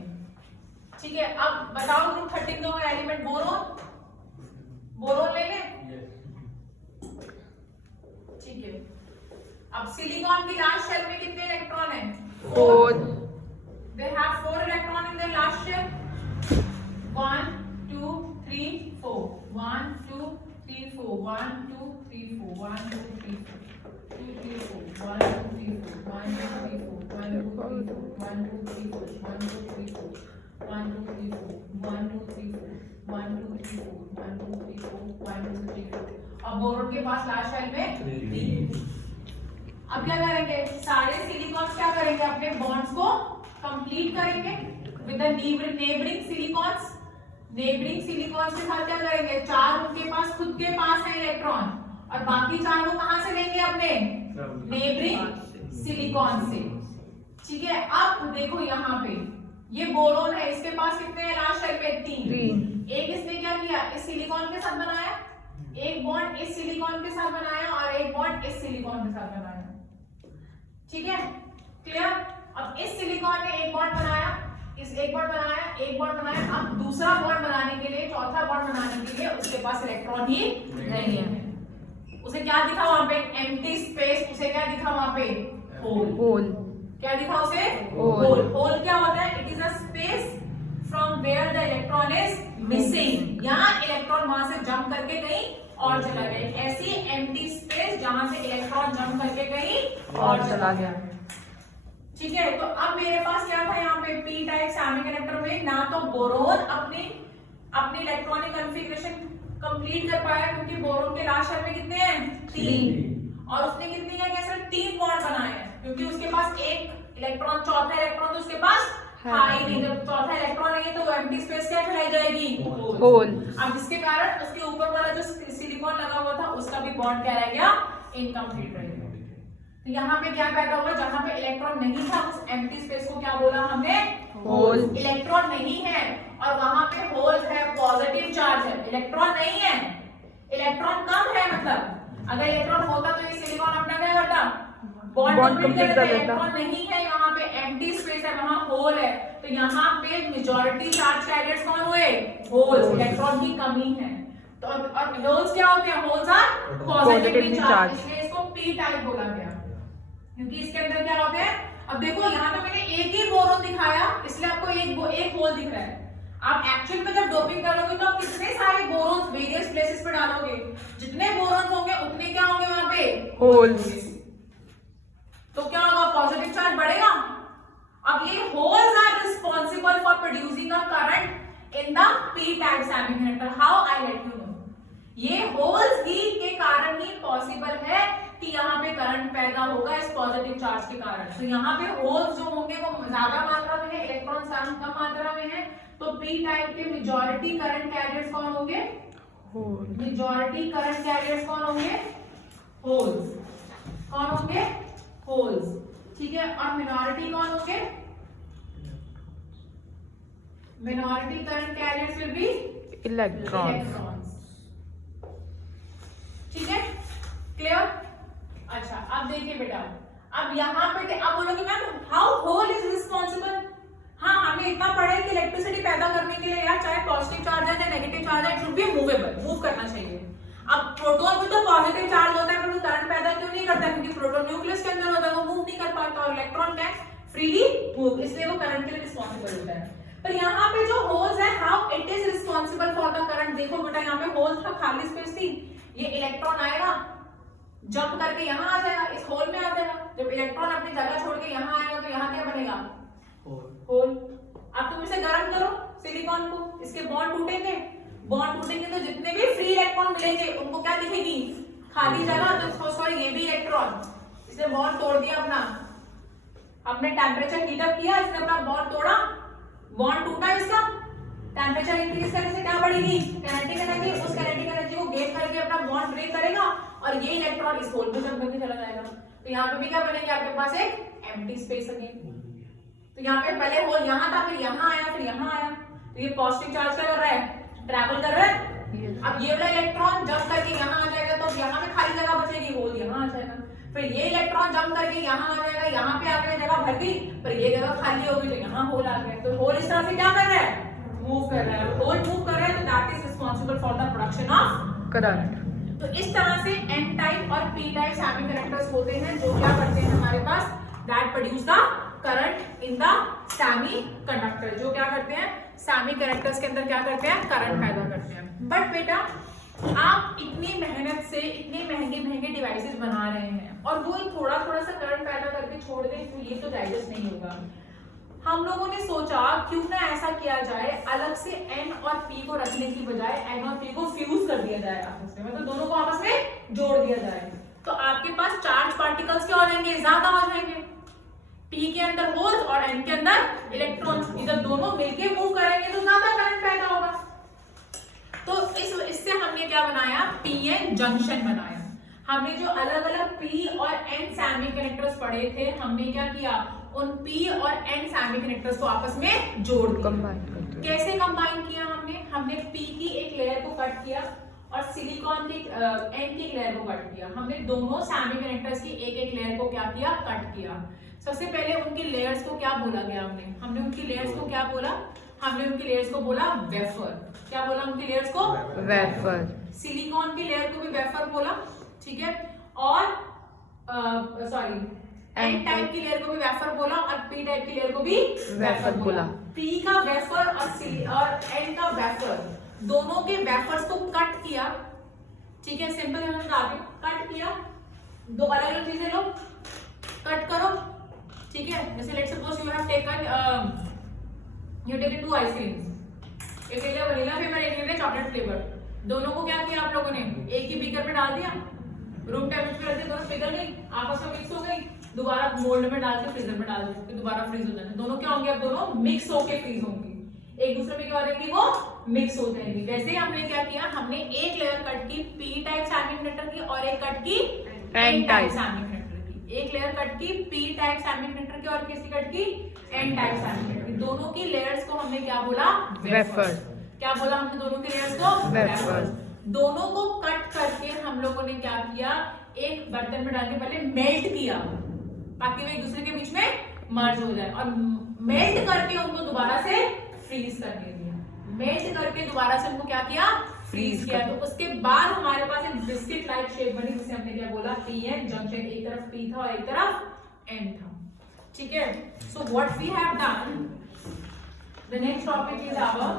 ठीक है, अब बताओ ग्रुप 13 का एलिमेंट बोरोन। बोरोन ले लें, ठीक है। अब सिलिकॉन की लास्ट शेल में कितने इलेक्ट्रॉन हैं? 4। They have 4 electron in their last shell. 1, 2, 3, 4. 1, 2, 3, 4. 1, 2, 3, 4. 1, 2, 3, 4. 2, 3, 4. 1, 2, 3, 4. 1, 2, 3, 4. 1, 2, 3, 4. 1, 2, 3, 4. 1, 2, 3, 4. 1, 2, 3, 4. 1, 2, 3, 4. 1, 2, 3, 4. 1, 2, 3, 4. 1, 2, 3, 4. अब बोरोन के पास लास्ट शेल में 3। अब क्या करेंगे? सारे सिलिकॉन्स क्या करेंगे? अपने बॉन्ड्स को कंप्लीट करेंगे with the neighbouring silicones. Neighbouring silicones के साथ क्या करेंगे? 4 उनके पास खुद के पास है इलेक्ट्रॉन, और बाकी 4 वो कहां से लेंगे? अपने नेबरिंग सिलिकॉन से। ठीक है, अब देखो यहाँ पे ये बोरोन है, इसके पास कितने हैं लास्ट शेल में? 3। एक इसने क्या किया? इस सिलिकॉन के साथ बनाया, एक बॉन्ड इस सिलिकॉन के साथ बनाया, और एक बॉन्ड इस सिलिकॉन के साथ बनाया। ठीक है, क्लियर? अब इस सिलिकॉन ने एक बॉन्ड बनाया, इस एक बॉन्ड बनाया, एक बॉन्ड बनाया। अब दूसरा बॉन्ड बनाने के लिए, चौथा बॉन्ड बनाने के लिए उसके पास इलेक्ट्रॉन ही नहीं है। उसे क्या दिखा वहां पे? Empty space. उसे क्या दिखा वहां पे? होल। क्या दिखा उसे? होल। होल क्या होता है? It is a space from where the electron is missing. यहाँ इलेक्ट्रॉन वहां से जंप करके कहीं और चला गया। ऐसी एम्प्टी स्पेस जहां से इलेक्ट्रॉन जंप करके कहीं और चला गया। ठीक है, तो अब मेरे पास क्या था यहाँ पे? पी टाइप सेमीकंडक्टर में ना तो बोरोन अपनी इलेक्ट्रॉनिक कॉन्फ़िगरेशन कंप्लीट कर पाया, क्योंकि बोरोन के लास्ट शेल में कितने हैं? 3। और उसने कितने क्या? सिर्फ 3 बॉन्ड बनाए हैं, क्योंकि उसके पास एक इलेक्ट्रॉन, चौथा इलेक्ट्रॉन तो उसके पास था ही नहीं। जब चौथा इलेक्ट्रॉन नहीं है तो एम्प्टी स्पेस क्या कहलाई जाएगी? होल। अब जिसके कारण उसके ऊपर वाला जो सिलिकॉन लगा हुआ था उसका भी बॉन्ड क्या रह गया? इनकम्प्लीट रह गया। तो यहाँ पे क्या पैदा हुआ? जहां पे इलेक्ट्रॉन नहीं था उस एम्प्टी स्पेस को क्या बोला हमने? होल। इलेक्ट्रॉन नहीं है और वहां पे होल्स है, पॉजिटिव चार्ज है। इलेक्ट्रॉन नहीं है, इलेक्ट्रॉन कम है। मतलब अगर इलेक्ट्रॉन होता तो ये सिलिकॉन अपना क्या करता? बॉन्ड कंप्लीट कर देता। इलेक्ट्रॉन नहीं है, यहाँ पे एम्प्टी स्पेस है, वहां होल है। तो यहाँ पे मेजॉरिटी चार्ज कैरियर्स कौन हुए? होल्स। इलेक्ट्रॉन की कमी है। तो और होल्स क्या होते हैं? होल्स आर पॉजिटिवली चार्ज, इसलिए इसको पी टाइप बोला गया, क्योंकि इसके अंदर क्या होते हैं? अब देखो यहाँ पे मैंने एक ही बोरोन दिखाया, इसलिए आपको एक होल दिख रहा है। आप एक्चुअल में जब डोपिंग करोगे तो आप कितने सारे बोरोन्स वेरियस प्लेसेस पे डालोगे, जितने बोरोन्स होंगे उतने क्या होंगे वहां पे? होल्स। तो क्या होगा? पॉजिटिव चार्ज बढ़ेगा। अब ये holes are responsible for producing a current in the P type semiconductor. How? I let you know. ये होल्स ही के कारण ही पॉसिबल है कि यहाँ पे करंट पैदा होगा इस पॉजिटिव चार्ज के कारण। तो यहाँ पे होल्स जो होंगे वो ज्यादा मात्रा में है, इलेक्ट्रॉन कम मात्रा में है। तो पी टाइप के मेजॉरिटी करंट कैरियर्स कौन होंगे? मेजॉरिटी करंट कैरियर्स कौन होंगे? होल्स। कौन होंगे? होल्स। ठीक है, और मिनॉरिटी कौन होंगे? Minority current carriers will be electrons. ठीक है, क्लियर? अच्छा, अब देखिए बेटा, अब यहाँ पे अब बोलोगे ma'am how hole is responsible? हाँ, हमने इतना पढ़ा है कि इलेक्ट्रिसिटी पैदा करने के लिए यार चाहे पॉजिटिव चार्ज है या नेगेटिव चार्ज है, it should be movable, move करना चाहिए। अब प्रोटॉन भी तो पॉजिटिव चार्ज होता है, पर वो करंट पैदा क्यों नहीं करता? क्योंकि प्रोटॉन न्यूक्लियस के अंदर होता है, वो मूव नहीं कर पाता, और इलेक्ट्रॉन क्या फ्रीली मूव, इसलिए वो करंट के लिए रिस्पॉन्सिबल होता है। पर यहाँ पे जो होल्स है, how it is responsible for the current? देखो बेटा, यहाँ पे होल्स था, खाली स्पेस थी, ये इलेक्ट्रॉन आएगा, जंप करके यहाँ आ जाएगा, इस होल में आ जाएगा। जब इलेक्ट्रॉन अपनी जगह छोड़ के यहाँ आएगा तो यहाँ क्या बनेगा? होल। अब तुम इसे गर्म करो सिलिकॉन को, इसके बॉन्ड टूटेंगे, बॉन्ड टूटेंगे तो जितने भी फ्री इलेक्ट्रॉन मिलेंगे उनको क्या दिखेगी? खाली जगह। तो सॉरी, ये भी इलेक्ट्रॉन, इसने बॉन्ड तोड़ दिया अपना, अपने टेम्परेचर हीट अप किया, इसने अपना बॉन्ड तोड़ा, बॉन्ड टूटा, इसका टेम्परेचर इंक्रीज करने से क्या बढ़ेगी? Kinetic energy. उस काइनेटिक एनर्जी को गेन करके अपना बॉन्ड ब्रेक करेगा और ये इलेक्ट्रॉन इस होल में जंप करके चला जाएगा। तो यहाँ पे भी क्या बनेगा? आपके पास एक एम्प्टी स्पेस अगेन। तो यहाँ पे पहले होल यहाँ था, फिर यहाँ आया, फिर यहाँ आया। तो ये पॉजिटिव चार्ज क्या कर रहा है? ट्रैवल कर रहा है। अब ये वाला इलेक्ट्रॉन जंप करके यहाँ आ जाएगा, तो यहाँ पे खाली जगह बचेगी, होल यहाँ आ जाएगा। फिर ये इलेक्ट्रॉन जंप करके यहाँ आ जाएगा, यहाँ पे आकर जगह भर गई, पर ये जगह खाली होगी तो यहाँ होल आ गया। तो होल इस तरह से क्या कर रहा है, मूव कर रहा है। होल मूव कर रहा है तो that is responsible for the production of current. तो इस तरह से n टाइप और p टाइप सेमीकंडक्टर्स होते हैं जो क्या करते हैं हमारे पास, that produce the current in the semiconductor, जो क्या करते हैं सेमीकंडक्टर्स के अंदर क्या करते हैं, करंट पैदा करते हैं। बट बेटा आप इतनी मेहनत से इतने महंगे महंगे डिवाइसेस बना रहे हैं और वो थोड़ा थोड़ा सा करंट पैदा करके छोड़ दें तो ये तो डाइजेस्ट नहीं होगा। हम लोगों ने सोचा क्यों ना ऐसा किया जाए, अलग से n और p को रखने की बजाय n और p को फ्यूज कर दिया जाए आपस में, मतलब दोनों को आपस में जोड़ दिया जाए। तो आपके पास चार्ज पार्टिकल्स क्या हो जाएंगे, ज्यादा हो जाएंगे। p के अंदर होल्स और n के अंदर इलेक्ट्रॉन्स, इधर दोनों मिलके मूव करेंगे तो ज्यादा करंट पैदा होगा। तो इससे हमने क्या बनाया, pn जंक्शन बनाया। हमने जो अलग अलग p और n सेमीकंडक्टर्स पढ़े थे, हमने क्या किया, उन p और n सेमीकंडक्टर्स को आपस में जोड़ दिया। कंबाइन करते हैं। कैसे कंबाइन किया हमने p की एक लेयर को कट किया और सिलिकॉन की n की एक लेयर को कट किया। हमने दोनों सेमीकंडक्टर्स की एक एक लेयर को क्या किया, कट किया। सबसे पहले उनकी लेयर्स को क्या बोला गया, हमने उनकी लेयर्स को क्या बोला, हमने उनकी लेयर्स को बोला वेफर। क्या बोला उनकी लेयर्स को, वेफर। सिलिकॉन की लेयर को भी वेफर बोला, ठीक है। और सॉरी एन टाइप की लेयर को भी वेफर बोला और पी टाइप की लेयर को भी वेफर बोला। पी का वेफर और एन का वेफर, दोनों के वेफर्स को कट किया, ठीक है। सिंपल है, कट किया, दो अलग अलग चीजें लो, कट करो, ठीक है। जैसे let's suppose you have taken two ice creams, एक ले लिया वनीला फ्लेवर, एक ले लिया चॉकलेट फ्लेवर। दोनों को क्या किया आप लोगों ने, एक ही बीकर में डाल दिया, रूम टेम्परेचर पे रख दिया, दोनों पिघल गई, आपस में मिक्स हो गई, दोबारा मोल्ड में डाल के फ्रीजर में डाल दो, फिर दोबारा फ्रीज हो जाएंगे। दोनों क्या होंगे, अब दोनों मिक्स होके फ्रीज होंगे, एक दूसरे में क्या हो जाएंगी, वो मिक्स हो जाएंगी। वैसे ही हमने क्या किया, हमने एक लेयर कट की पी टाइप सेमीकंडक्टर की और एक कट की एन टाइप सेमीकंडक्टर की। एक लेयर कट की पी टाइप सेमीकंडक्टर की और किसी कट की एन टाइप सेमीकंडक्टर की। दोनों की लेयर्स को हमने क्या बोला, वेफर। क्या बोला हमने दोनों की लेयर्स को, वेफर। दोनों को कट करके हम लोगों ने क्या किया, एक बर्तन में डाल के पहले मेल्ट किया ताकि वो एक दूसरे के बीच में मर्ज हो जाए, और मेल्ट करके उनको दोबारा से फ्रीज करके दिया। मेल्ट करके दोबारा से उनको क्या किया, फ्रीज किया। तो उसके बाद हमारे पास एक बिस्किट लाइक शेप बनी, जिसे हमने क्या बोला, पीएन जंक्शन। एक तरफ पी था और एक तरफ एन था, ठीक है। So what we have done, the next topic is our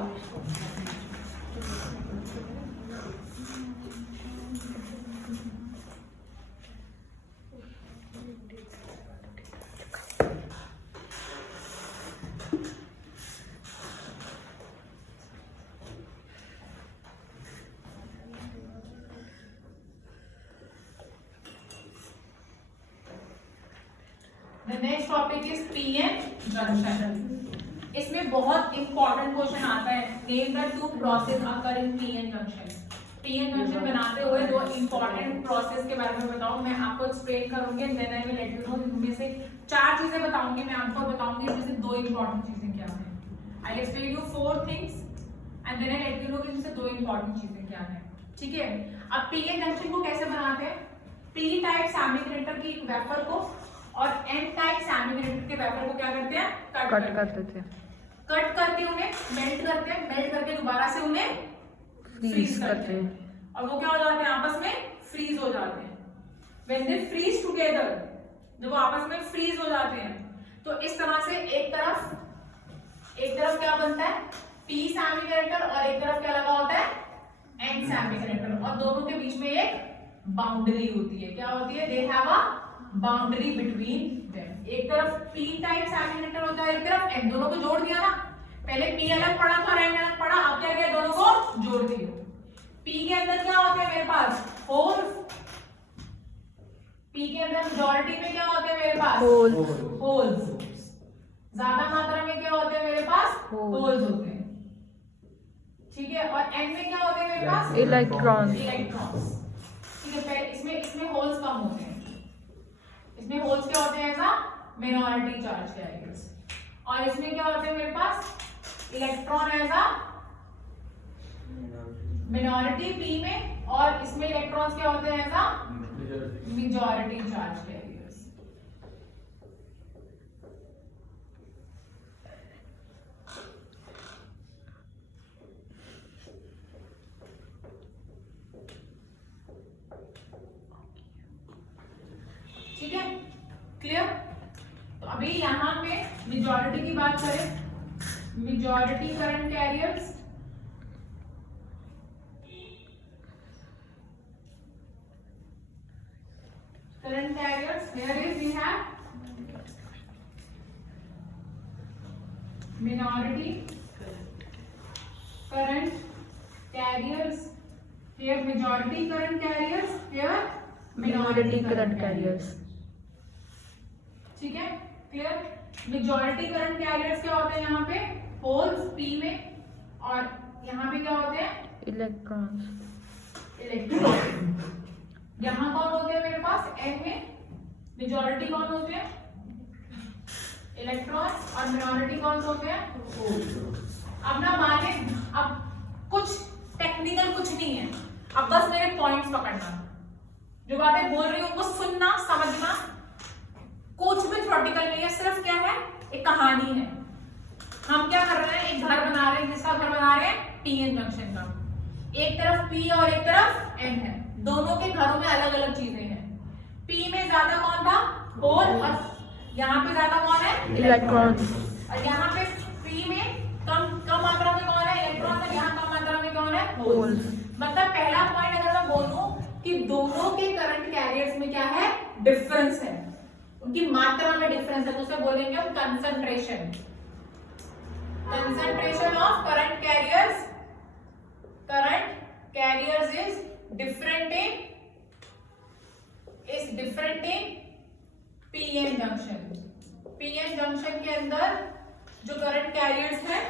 The next topic is PN junction. इसमें बहुत इंपॉर्टेंट क्वेश्चन आता है, name the two process occur in PN junction. PN junction बनाते हुए दो इंपॉर्टेंट प्रोसेस के बारे में बताओ, मैं आपको एक्सप्लेन करूंगी, then I will let you know. इनमें से चार चीजें बताऊंगी मैं आपको, बताऊंगी इसमें से दो इंपॉर्टेंट चीजें क्या हैं। I explain you 4 things and then I let you know कि इनमें से दो इंपॉर्टेंट चीजें क्या हैं, ठीक है। अब PN junction को कैसे बनाते हैं, P टाइप सेमीकंडक्टर की वेफर को और N टाइप सेमीकंडक्टर के वेफर को क्या करते हैं, कट करते थे। कट करके उन्हें मेल्ट करते हैं, मेल्ट करके दोबारा से उन्हें फ्रीज करते हैं, और वो क्या हो जाते हैं, आपस में फ्रीज हो जाते हैं। When they freeze together, जब वो आपस में फ्रीज हो जाते हैं, तो इस तरह से एक तरफ क्या बनता है, P सेमीकंडक्टर, और एक तरफ क्या लगा होता है, N सेमीकंडक्टर, और दोनों के बीच में एक बाउंड्री होती है। क्या होती है, they have a boundary between them. एक तरफ P टाइप सेमीकंडक्टर होता है, एक तरफ N, दोनों को जोड़ दिया ना। पहले P अलग पड़ा था और N अलग पड़ा, अब क्या किया, दोनों को जोड़ दिया। P के अंदर क्या होते हैं मेरे पास, होल्स। P के अंदर मेजॉरिटी में क्या होते हैं मेरे पास, होल्स। ज्यादा मात्रा में क्या होते हैं मेरे पास, होल्स होते हैं, ठीक है। और N में क्या होते हैं मेरे पास, इलेक्ट्रॉन्स। ठीक है। पहले इसमें होल्स कम होते हैं, इसमें होल्स क्या होते हैं, ऐसा मिनॉरिटी चार्ज के आइगन्स, और इसमें क्या होते हैं मेरे पास, इलेक्ट्रॉन ऐसा मिनॉरिटी P में, और इसमें इलेक्ट्रॉन्स क्या होते हैं, ऐसा मेजॉरिटी चार्ज कैरियर्स। ठीक है, क्लियर? तो अभी यहाँ पे मेजॉरिटी की बात करें, majority current carriers, current carriers, here is we have minority current carriers, here majority current carriers, here minority current carriers। ठीक है, क्लियर? मेजॉरिटी करंट कैरियर्स क्या होते हैं यहाँ पे? होल्स P में, और यहाँ पे क्या होते हैं? इलेक्ट्रॉन्स। इलेक्ट्रॉन। यहाँ कौन होते हैं मेरे पास? N में मेजॉरिटी कौन होते हैं? इलेक्ट्रॉन, और मिनॉरिटी कौन होते हैं? अब ना माने, अब कुछ टेक्निकल कुछ नहीं है, अब बस मेरे पॉइंट्स पकड़ना, जो बातें बोल रही हूँ उनको सुनना, समझना, कुछ भी थ्योरेटिकल नहीं है, सिर्फ क्या है, एक कहानी है। हम क्या कर रहे हैं, एक घर बना रहे हैं, किसका घर बना रहे हैं? पीएन जंक्शन का। एक तरफ P और एक तरफ N है, दोनों के घरों में अलग अलग चीजें हैं। P में ज्यादा कौन था? होल, और यहाँ पे ज्यादा कौन है? इलेक्ट्रॉन। और यहाँ पे P में कम मात्रा में कौन है? इलेक्ट्रॉन, और यहाँ कम मात्रा में कौन है? होल्स। मतलब पहला पॉइंट अगर मैं बोलूं कि दोनों के करंट कैरियर्स में क्या है? डिफरेंस है, उनकी मात्रा में डिफरेंस है, तो उसे बोलेंगे हम concentration. Concentration of current carriers is different in PN junction. PN junction के अंदर जो करंट कैरियर्स है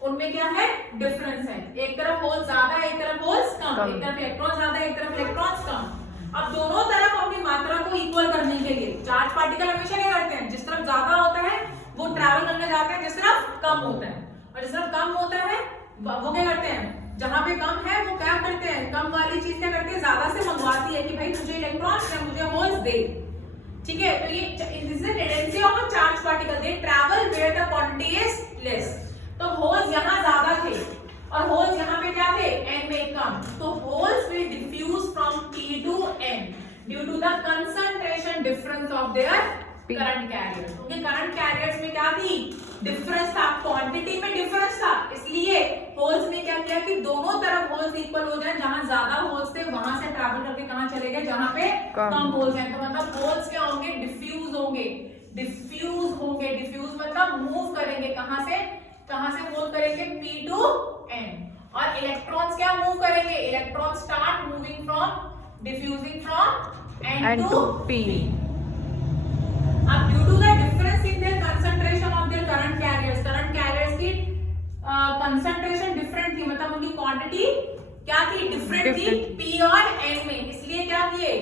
उनमें क्या है? डिफरेंस है। एक तरफ होल ज्यादा है, एक तरफ होल्स कम, एक तरफ इलेक्ट्रॉन ज्यादा है, एक तरफ इलेक्ट्रॉन्स कम। अब दोनों तरफ अपनी मात्रा को इक्वल करने के लिए चार्ज पार्टिकल हमेशा क्या करते हैं? जिस तरफ ज्यादा होता है वो ट्रैवल करने जाते हैं, जिस तरफ कम होता है, और जिस तरफ कम होता है वो क्या करते हैं? जहां पे कम है वो क्या करते हैं? कम वाली चीज क्या करती है? ज्यादा से मंगवाती है कि भाई मुझे इलेक्ट्रॉन्स या मुझे होल्स दे। ठीक है, तो ये this is tendency of a charge particle, they travel where the quantity is less. तो होल्स यहाँ ज्यादा थे और होल्स यहाँ पे क्या थे? N में कम, तो holes will diffuse from P to N due to the concentration difference of their current carriers. क्योंकि करंट कैरियर्स में क्या थी? डिफरेंस था, क्वांटिटी में डिफरेंस था, इसलिए होल्स ने क्या किया कि दोनों तरफ होल्स इक्वल हो जाए। जहां ज्यादा होल्स थे वहां से ट्रैवल करके कहां चले गए? जहां पे कम होल्स हैं। तो मतलब होल्स क्या होंगे? डिफ्यूज होंगे। डिफ्यूज मतलब मूव करेंगे, कहां से मूव करेंगे? P to N। और इलेक्ट्रॉन्स क्या मूव करेंगे? Electron start moving from diffusing from N to P। अब due to the difference in their concentration of their current carriers की कंसंट्रेशन डिफरेंट थी, मतलब उनकी क्वांटिटी क्या थी? डिफरेंट थी P और N में। इसलिए क्या किए?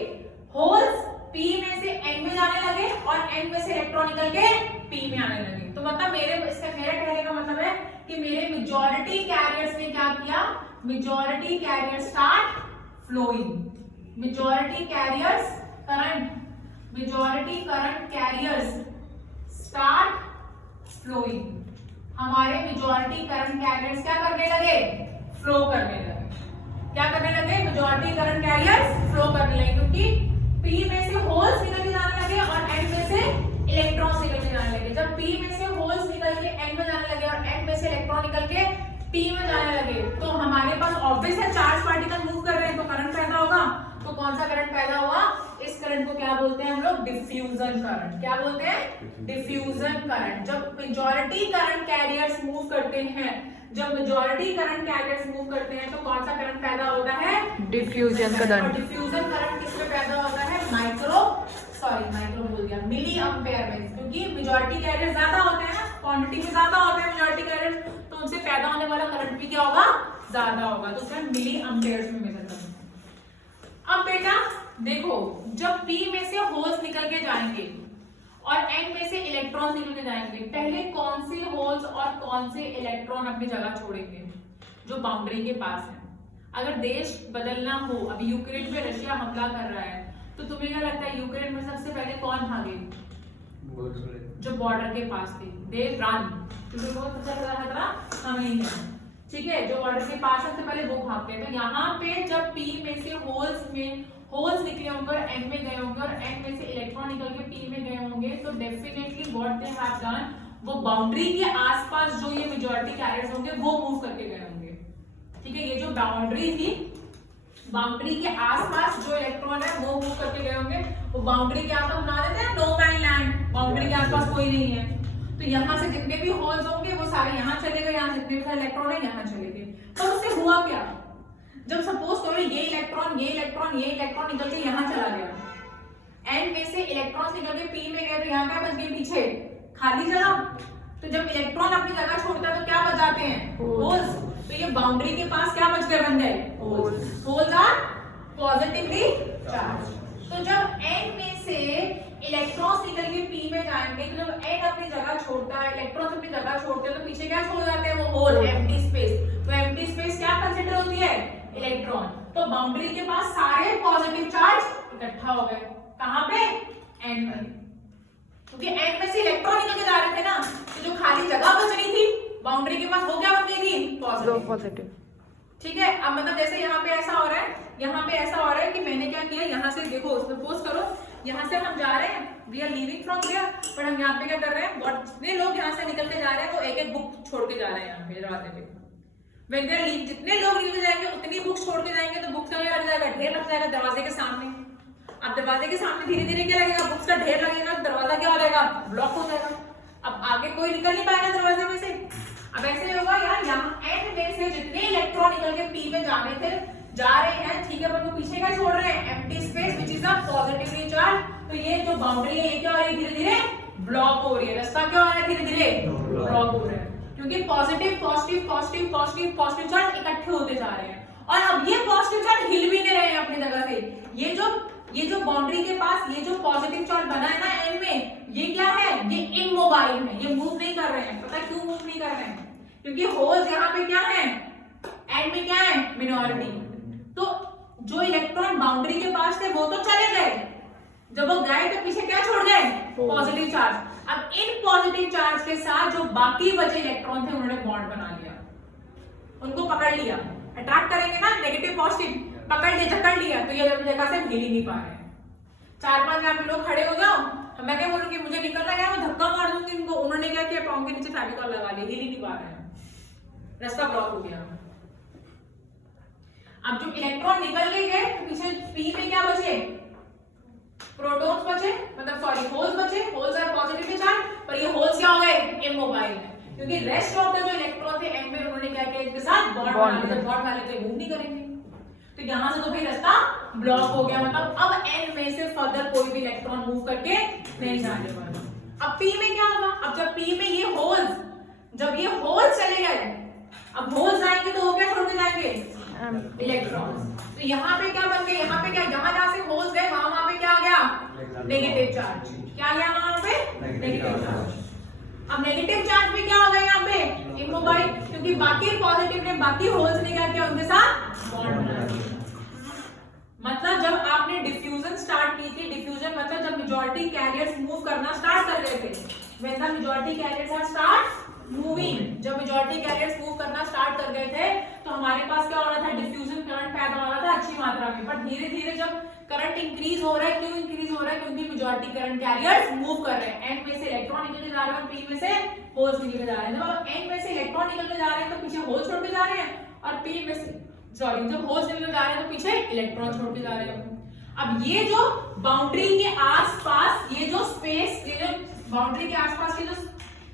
होल्स P में से N में जाने लगे और N में से इलेक्ट्रॉन निकल के P में आने लगे। तो मतलब मेरे कहने का मतलब है कि मेरे मेजॉरिटी कैरियर्स ने क्या किया? Majority carriers start flowing. Majority current carriers start flowing. हमारे मेजॉरिटी करंट कैरियर्स क्या करने लगे? फ्लो करने लगे। क्या करने लगे? मेजॉरिटी करंट कैरियर्स फ्लो करने लगे, क्योंकि P में से होल्स निकल के जाने लगे और N में से इलेक्ट्रॉन्स निकल के जाने लगे। जब P में से होल्स निकल के N में जाने लगे और N में से इलेक्ट्रॉन निकल के P में जाने लगे, तो हमारे पास ऑब्वियस है चार्ज पार्टिकल मूव कर रहे हैं, तो करंट पैदा होगा। तो कौन सा करंट पैदा हुआ? इस करंट को क्या बोलते हैं हम लोग? Diffusion current. क्या बोलते हैं? Diffusion current. जब मेजॉरिटी करंट कैरियर्स मूव करते हैं, तो कौन सा करंट पैदा होता है? Diffusion current. डिफ्यूजन करंट किसमें पैदा होता है? मिली एम्पेयर में, क्योंकि मेजॉरिटी कैरियर ज्यादा होते हैं ना, क्वांटिटी में ज्यादा होते हैं मेजॉरिटी कैरियर, तो उनसे पैदा होने वाला करंट भी क्या होगा? ज्यादा होगा। तो उसमें मिली एम्पेयर्स में मेजर करना। अब बेटा देखो, जब P में से होल्स निकल के जाएंगे और N में से इलेक्ट्रॉन निकल के जाएंगे, पहले कौन से होल्स और कौन से इलेक्ट्रॉन अपनी जगह छोड़ेंगे? जो बाउंड्री के पास है। अगर देश बदलना हो, अभी यूक्रेन पे रशिया हमला कर रहा है, तो तुम्हें क्या लगता है यूक्रेन में सबसे पहले कौन भागे? जो बॉर्डर के पास थे, दे रन, क्योंकि बहुत अच्छा खतरा हमें ही है, ठीक है। जो बॉर्डर के पास है सबसे पहले वो भागते हैं। तो यहाँ पे जब पी में से होल्स निकले होंगे और एन में गए होंगे और एन में से इलेक्ट्रॉन निकल के पी में गए होंगे, तो definitely what they have done, वो बाउंड्री के आसपास जो ये मेजॉरिटी कैरियर्स होंगे वो मूव करके गए होंगे, ठीक है। ये जो बाउंड्री थी, बाउंड्री के आसपास जो इलेक्ट्रॉन है वो मूव करके गए होंगे। वो बाउंड्री के आसपास बना देते हैं नो मैन लैंड, बाउंड्री के आसपास कोई नहीं है, तो यहाँ से जितने भी होल्स होंगे वो सारे यहाँ चले गए, यहाँ जितने भी सारे इलेक्ट्रॉन है यहाँ चले गए। तो उससे हुआ क्या, जब सपोज करो ये इलेक्ट्रॉन निकल के यहाँ चला गया, एन में से इलेक्ट्रॉन निकल के पी में गए, तो यहाँ क्या बच गए पीछे? खाली जगह। तो जब इलेक्ट्रॉन अपनी जगह छोड़ता है तो क्या बच जाते हैं? होल्स। तो ये बाउंड्री के पास क्या बच गए बन गए? Holes are positively charge. तो जब एन में से इलेक्ट्रॉन्स निकल के पी में जाएंगे, तो जब एन अपनी जगह छोड़ता है, इलेक्ट्रॉन्स अपनी जगह छोड़ते हैं, तो पीछे क्या छोड़ जाते हैं? वो होल, एम्प्टी स्पेस। तो एम्प्टी स्पेस क्या कंसीडर होती है? इलेक्ट्रॉन। तो बाउंड्री के पास सारे पॉजिटिव चार्ज इकट्ठा हो गए, कहां पे? एन में, क्योंकि एन में से इलेक्ट्रॉन निकल के जा रहे थे ना, तो जो खाली जगह बच रही थी बाउंड्री के पास वो क्या बन गई थी? पॉजिटिव, ठीक है। अब मतलब जैसे यहाँ पे ऐसा हो रहा है, यहाँ पे ऐसा हो रहा है कि मैंने क्या किया, यहाँ से देखो, सपोज करो यहाँ से हम जा रहे हैं, we are leaving from there, पर हम यहाँ पे क्या कर रहे हैं, बहुत जितने लोग यहाँ से निकलते जा रहे हैं वो एक एक बुक छोड़ के जा रहे हैं यहाँ पे दरवाजे पे। When they leave, जितने लोग निकल जाएंगे उतनी बुक्स छोड़ के जाएंगे, तो बुक्स का क्या लग जाएगा? ढेर लग जाएगा दरवाजे के सामने। अब दरवाजे के सामने धीरे धीरे क्या लगेगा? बुक्स का ढेर लगेगा, दरवाजा क्या हो जाएगा? ब्लॉक हो जाएगा। अब आगे कोई निकल नहीं पाएगा दरवाजे में से। अब ऐसे होगा यार, यहाँ एन में से जितने इलेक्ट्रॉन निकल के पी में जाने थे जा रहे हैं, ठीक है, पर वो पीछे क्या छोड़ रहे हैं? Empty space which is a positively charge. तो ये जो बाउंड्री है ये क्या हो रही है? धीरे धीरे ब्लॉक हो रही है। रास्ता क्या हो रहा है? धीरे धीरे ब्लॉक हो रहा है, क्योंकि positive positive positive positive positive charge इकट्ठे होते जा रहे हैं। और अब ये पॉजिटिव चार्ज हिल भी नहीं रहे हैं अपनी जगह से। ये जो बाउंड्री के पास ये जो पॉजिटिव चार्ज बना है ना एन में, ये क्या है? ये इमोबाइल है, ये मूव नहीं कर रहे हैं। पता है क्यों मूव नहीं कर रहे हैं? क्योंकि होल्स यहाँ पे क्या है? एन में क्या है? मिनॉरिटी। तो जो इलेक्ट्रॉन बाउंड्री के पास थे वो तो चले गए, जब वो गए तो पीछे क्या छोड़ गए? Positive charge. अब इन पॉजिटिव चार्ज के साथ जो बाकी बचे इलेक्ट्रॉन थे उन्होंने बॉन्ड बना लिया, उनको पकड़ लिया। अट्रैक्ट करेंगे ना नेगेटिव पॉजिटिव, पकड़ लिया, जकड़ लिया, तो ये जगह से हिल ही नहीं पा रहे हैं। 4-5 यहाँ पे लोग खड़े हो जाओ, मैं क्या बोलूंगी मुझे निकलना है, मैं धक्का मार दूंगी इनको। उन्होंने क्या किया? पाँव के नीचे फेविकॉल लगा लिया, हिल ही नहीं पा रहे हैं, रास्ता ब्लॉक हो गया। अब जो इलेक्ट्रॉन निकल के गए तो पीछे पी में क्या बचे? प्रोटॉन्स बचे, मतलब सॉरी होल्स बचे। होल्स आर पॉजिटिवली चार्ज, पर ये होल्स क्या हो गए? इमोबाइल है, क्योंकि रेस्ट ऑफ द जो इलेक्ट्रॉन थे एम में उन्होंने क्या किया? इसके साथ बॉन्ड बना लिया। बॉन्ड वाले तो मूव नहीं करेंगे, तो यहाँ से तो भाई रास्ता ब्लॉक हो गया। मतलब अब एन में से फर्दर कोई भी इलेक्ट्रॉन मूव करके नहीं जाने वाला। अब पी में क्या होगा? अब जब पी में ये होल्स, जब ये होल्स चले गए, अब होल्स आएंगे तो वो क्या छोड़ के जाएंगे? इलेक्ट्रॉन्स। तो यहाँ पे क्या बन गया? यहाँ पे क्या, जहां से होल्स गए वहां पे क्या आ गया? Negative charge. क्या गया वहां पे? Negative charge. अब नेगेटिव चार्ज पे क्या हो गया? यहाँ पे इमोबाइल, क्योंकि बाकी पॉजिटिव ने, बाकी होल्स ने क्या किया? उनके साथ बॉन्ड बना दिया। मतलब जब आपने डिफ्यूजन स्टार्ट की थी, डिफ्यूजन मतलब जब मेजॉरिटी कैरियर्स मूव करना स्टार्ट कर रहे थे, when the majority carriers are start moving, जब मेजॉरिटी कैरियर्स मूव करना स्टार्ट कर गए थे तो हमारे पास क्या हो रहा था? डिफ्यूजन करंट पैदा हो रहा था अच्छी मात्रा में। पर धीरे धीरे जब करंट इंक्रीज हो रहा है, क्यों इंक्रीज हो रहा है? क्योंकि मेजॉरिटी करंट कैरियर्स मूव कर रहे हैं। एन में से इलेक्ट्रॉन निकल के जा रहे हैं और पी में से होल्स निकल के जा रहे हैं। जब एन में से इलेक्ट्रॉन निकल के जा रहे हैं तो पीछे होल्स छोड़ के जा रहे हैं, और पी में से सॉरी जब होल्स निकल के जा रहे हैं तो पीछे इलेक्ट्रॉन छोड़ के जा रहे हैं। अब ये जो बाउंड्री के आसपास ये जो स्पेस, ये जो बाउंड्री के आसपास की जो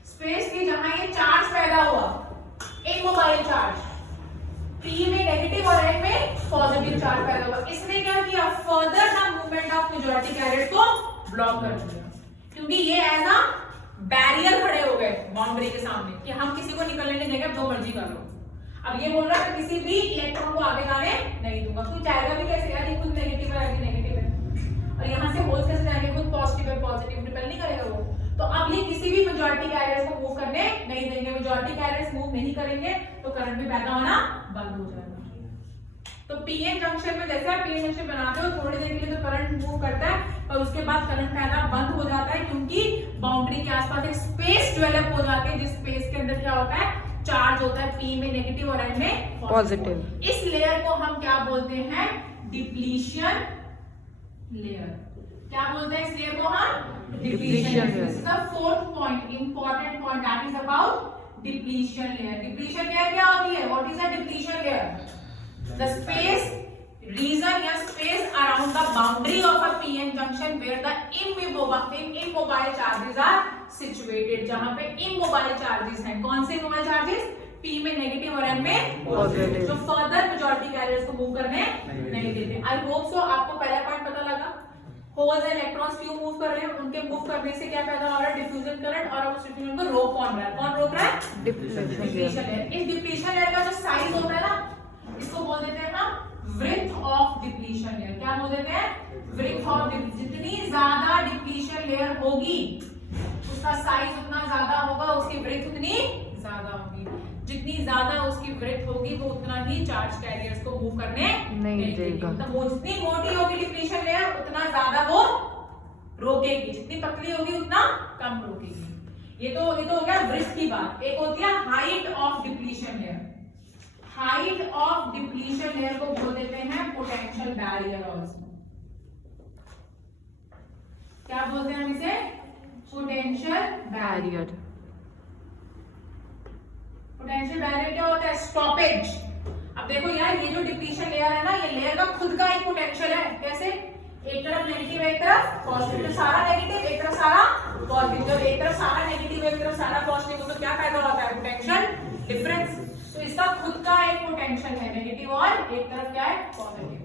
स्पेस थी जहां ये चार्ज पैदा हुआ, इमोबाइल चार्ज, पी में नेगेटिव और एन में पॉजिटिव चार्ज पैदा हुआ, इसने क्या किया? Further the movement of majority carrier को ब्लॉक कर दिया, क्योंकि ये एज अ बैरियर खड़े हो गए बाउंड्री के सामने कि हम किसी को निकलने नहीं देंगे, जो मर्जी कर लो। अब ये बोल रहा है किसी भी इलेक्ट्रॉन को आगे जाने नहीं दूंगा। तो जाएगा भी कैसे यार? ये खुद नेगेटिव है, आगे नेगेटिव है, और यहाँ से होल्स कैसे जाएंगे? खुद पॉजिटिव है, पॉजिटिव रिपेल नहीं करेगा वो। तो अब ये किसी भी मेजॉरिटी कैरियर्स को मूव करने नहीं देंगे। मेजॉरिटी कैरियर्स मूव नहीं करेंगे तो करंट भी पैदा होना बंद हो जाएगा। तो पीएन जंक्शन में जैसे आप पीएन जंक्शन बनाते हो थोड़ी देर के लिए तो करंट रिमूव करता है और उसके बाद करंट पैदा बंद हो जाता है, क्योंकि बाउंड्री के आसपास एक स्पेस डेवलप हो जाती है, जिस स्पेस के अंदर क्या होता है, चार्ज होता है, पी में नेगेटिव और एन में पॉजिटिव। इस लेयर को हम क्या बोलते हैं, डिप्लीशन लेयर। क्या बोलते हैं इस लेयर को हम, depletion layer. This is the fourth point, important point, that is about depletion layer. Depletion layer क्या होती है, what is a depletion layer? The space region या space around the boundary of a p-n junction where the immobile charges are situated, जहां पे immobile charges हैं। कौन से immobile charges? p में नेगेटिव और n में पॉजिटिव, जो फर्दर मेजॉरिटी कैरियर्स को मूव करने नहीं देते। आई होप सो आपको पहला पॉइंट पता लगा। होल्स एंड इलेक्ट्रॉन्स क्यों मूव कर रहे हैं, उनके मूव करने से क्या पैदा हो रहा है, डिफ्यूजन करंट, और उस डिफ्यूजन को रोक कौन रहा है, कौन रोक रहा है, डिप्लीशन लेयर। इस डिप्लीशन लेयर का जो साइज होता है ना, इसको बोल देते हैं हम विड्थ ऑफ डिप्लीशन लेयर। क्या बोल देते हैं, विड्थ ऑफ। जितनी ज्यादा डिप्लीशन लेयर होगी उसका साइज उतना ज्यादा होगा, उसकी विड्थ उतनी ज्यादा होगी। जितनी ज्यादा उसकी विड्थ होगी तो उतना ही चार्ज कैरियर्स को मूव करने नहीं देगा। मतलब वो जितनी मोटी होगी डिप्लीशन लेयर उतना ज्यादा वो रोकेगी, जितनी पतली होगी उतना कम रोकेगी। ये तो हो गया विड्थ की बात। एक होती है height of depletion layer. Height of depletion layer को बोल देते हैं पोटेंशियल बैरियर ऑल्सो। क्या बोलते हैं हम इसे, पोटेंशियल बैरियर। पोटेंशियल बैरियर क्या होता है, स्टॉपेज। अब देखो यार, ये जो डिप्लीशन लेयर है ना, ये लेयर का खुद का एक पोटेंशियल है। कैसे, एक तरफ नेगेटिव एक तरफ पॉजिटिव, तो सारा नेगेटिव एक तरफ सारा पॉजिटिव। जब एक तरफ सारा नेगेटिव एक तरफ सारा पॉजिटिव तो क्या पैदा होता है, पोटेंशियल डिफरेंस। तो इसका खुद का एक पोटेंशियल है नेगेटिव और एक तरफ क्या है, पॉजिटिव।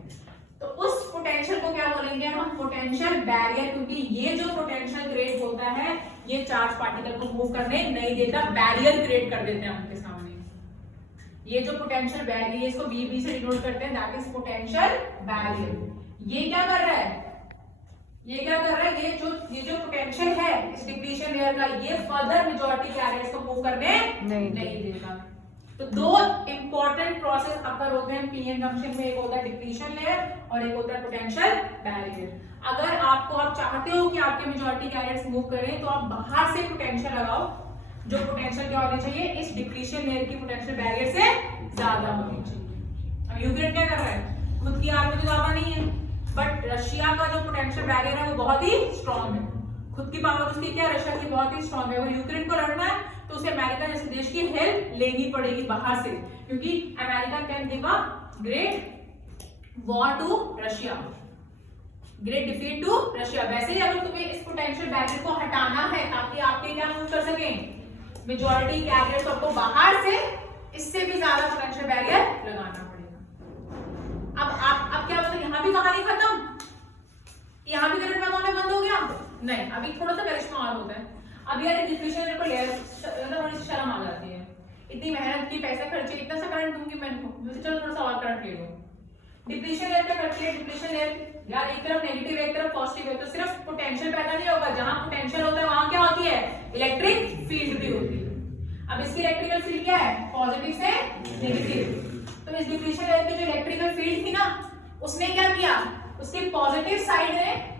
तो उस पोटेंशियल को क्या बोलेंगे हम, पोटेंशियल बैरियर, क्योंकि ये जो पोटेंशियल क्रिएट होता है ये चार्ज पार्टिकल को मूव करने नहीं देता, बैरियर क्रिएट कर देते हैं उनके सामने। ये जो पोटेंशियल बैरियर, इसको बीबी से डिनोट करते हैं, दैट इज पोटेंशियल बैरियर। ये क्या कर रहा है, ये क्या कर रहा है, ये जो पोटेंशियल है इस डिप्लीशन लेयर का, ये फर्दर मेजॉरिटी कैरियर्स को मूव करने नहीं देगा। तो दो इंपॉर्टेंट प्रोसेस अकर होते हैं पीएन जंक्शन में, एक होता है डिप्लीशन लेयर और एक होता है पोटेंशियल बैरियर। अगर आप चाहते हो कि आपके मेजॉरिटी कैरियर्स मूव करें तो आप बाहर से पोटेंशियल लगाओ, जो पोटेंशियल क्या होनी चाहिए, इस डिप्लीशन लेयर की पोटेंशियल बैरियर से ज्यादा होनी चाहिए। अब यूक्रेन क्या कर रहा है, खुद की आर्मी तो ज्यादा नहीं है, बट रशिया का जो पोटेंशियल बैरियर है वो बहुत ही स्ट्रॉन्ग है। खुद की पावर उसकी क्या, रशिया की बहुत ही स्ट्रॉन्ग है। अगर यूक्रेन को लड़ना है तो उसे अमेरिका जैसे देश की हेल्प लेनी पड़ेगी बाहर से, क्योंकि America can give a great war to Russia, great defeat to Russia. वैसे ही अगर तुम्हें इस पोटेंशियल बैरियर को हटाना है ताकि आपके क्या मूव कर सकें, मेजॉरिटी कैरियर, तो आपको बाहर से इससे भी ज्यादा पोटेंशियल बैरियर लगाना पड़ेगा। अब क्या होता है, यहाँ भी कहानी खत्म, यहाँ भी करंट पैदा होना बंद हो गया? नहीं, अभी थोड़ा सा करिश्मा और होता है। अब यार डिप्लीशन लेयर को लेयर थोड़ी सी शर्म आ जाती है, इतनी मेहनत की, पैसे खर्चे, इतना सा करंट दूंगी मैं, चलो थोड़ा सा और करंट ले लो। डिप्लीशन लेयर क्या करती है, डिप्लीशन लेयर यार एक तरफ नेगेटिव एक तरफ पॉजिटिव है, तो सिर्फ पोटेंशियल पैदा नहीं होगा, जहां पोटेंशियल होता है वहां क्या होती है, इलेक्ट्रिक फील्ड भी होती है। अब इसकी इलेक्ट्रिकल फील्ड क्या है, पॉजिटिव से नेगेटिव। तो इस डिप्लीशन लेयर की जो इलेक्ट्रिकल फील्ड थी ना, उसने क्या किया, उसके पॉजिटिव साइड में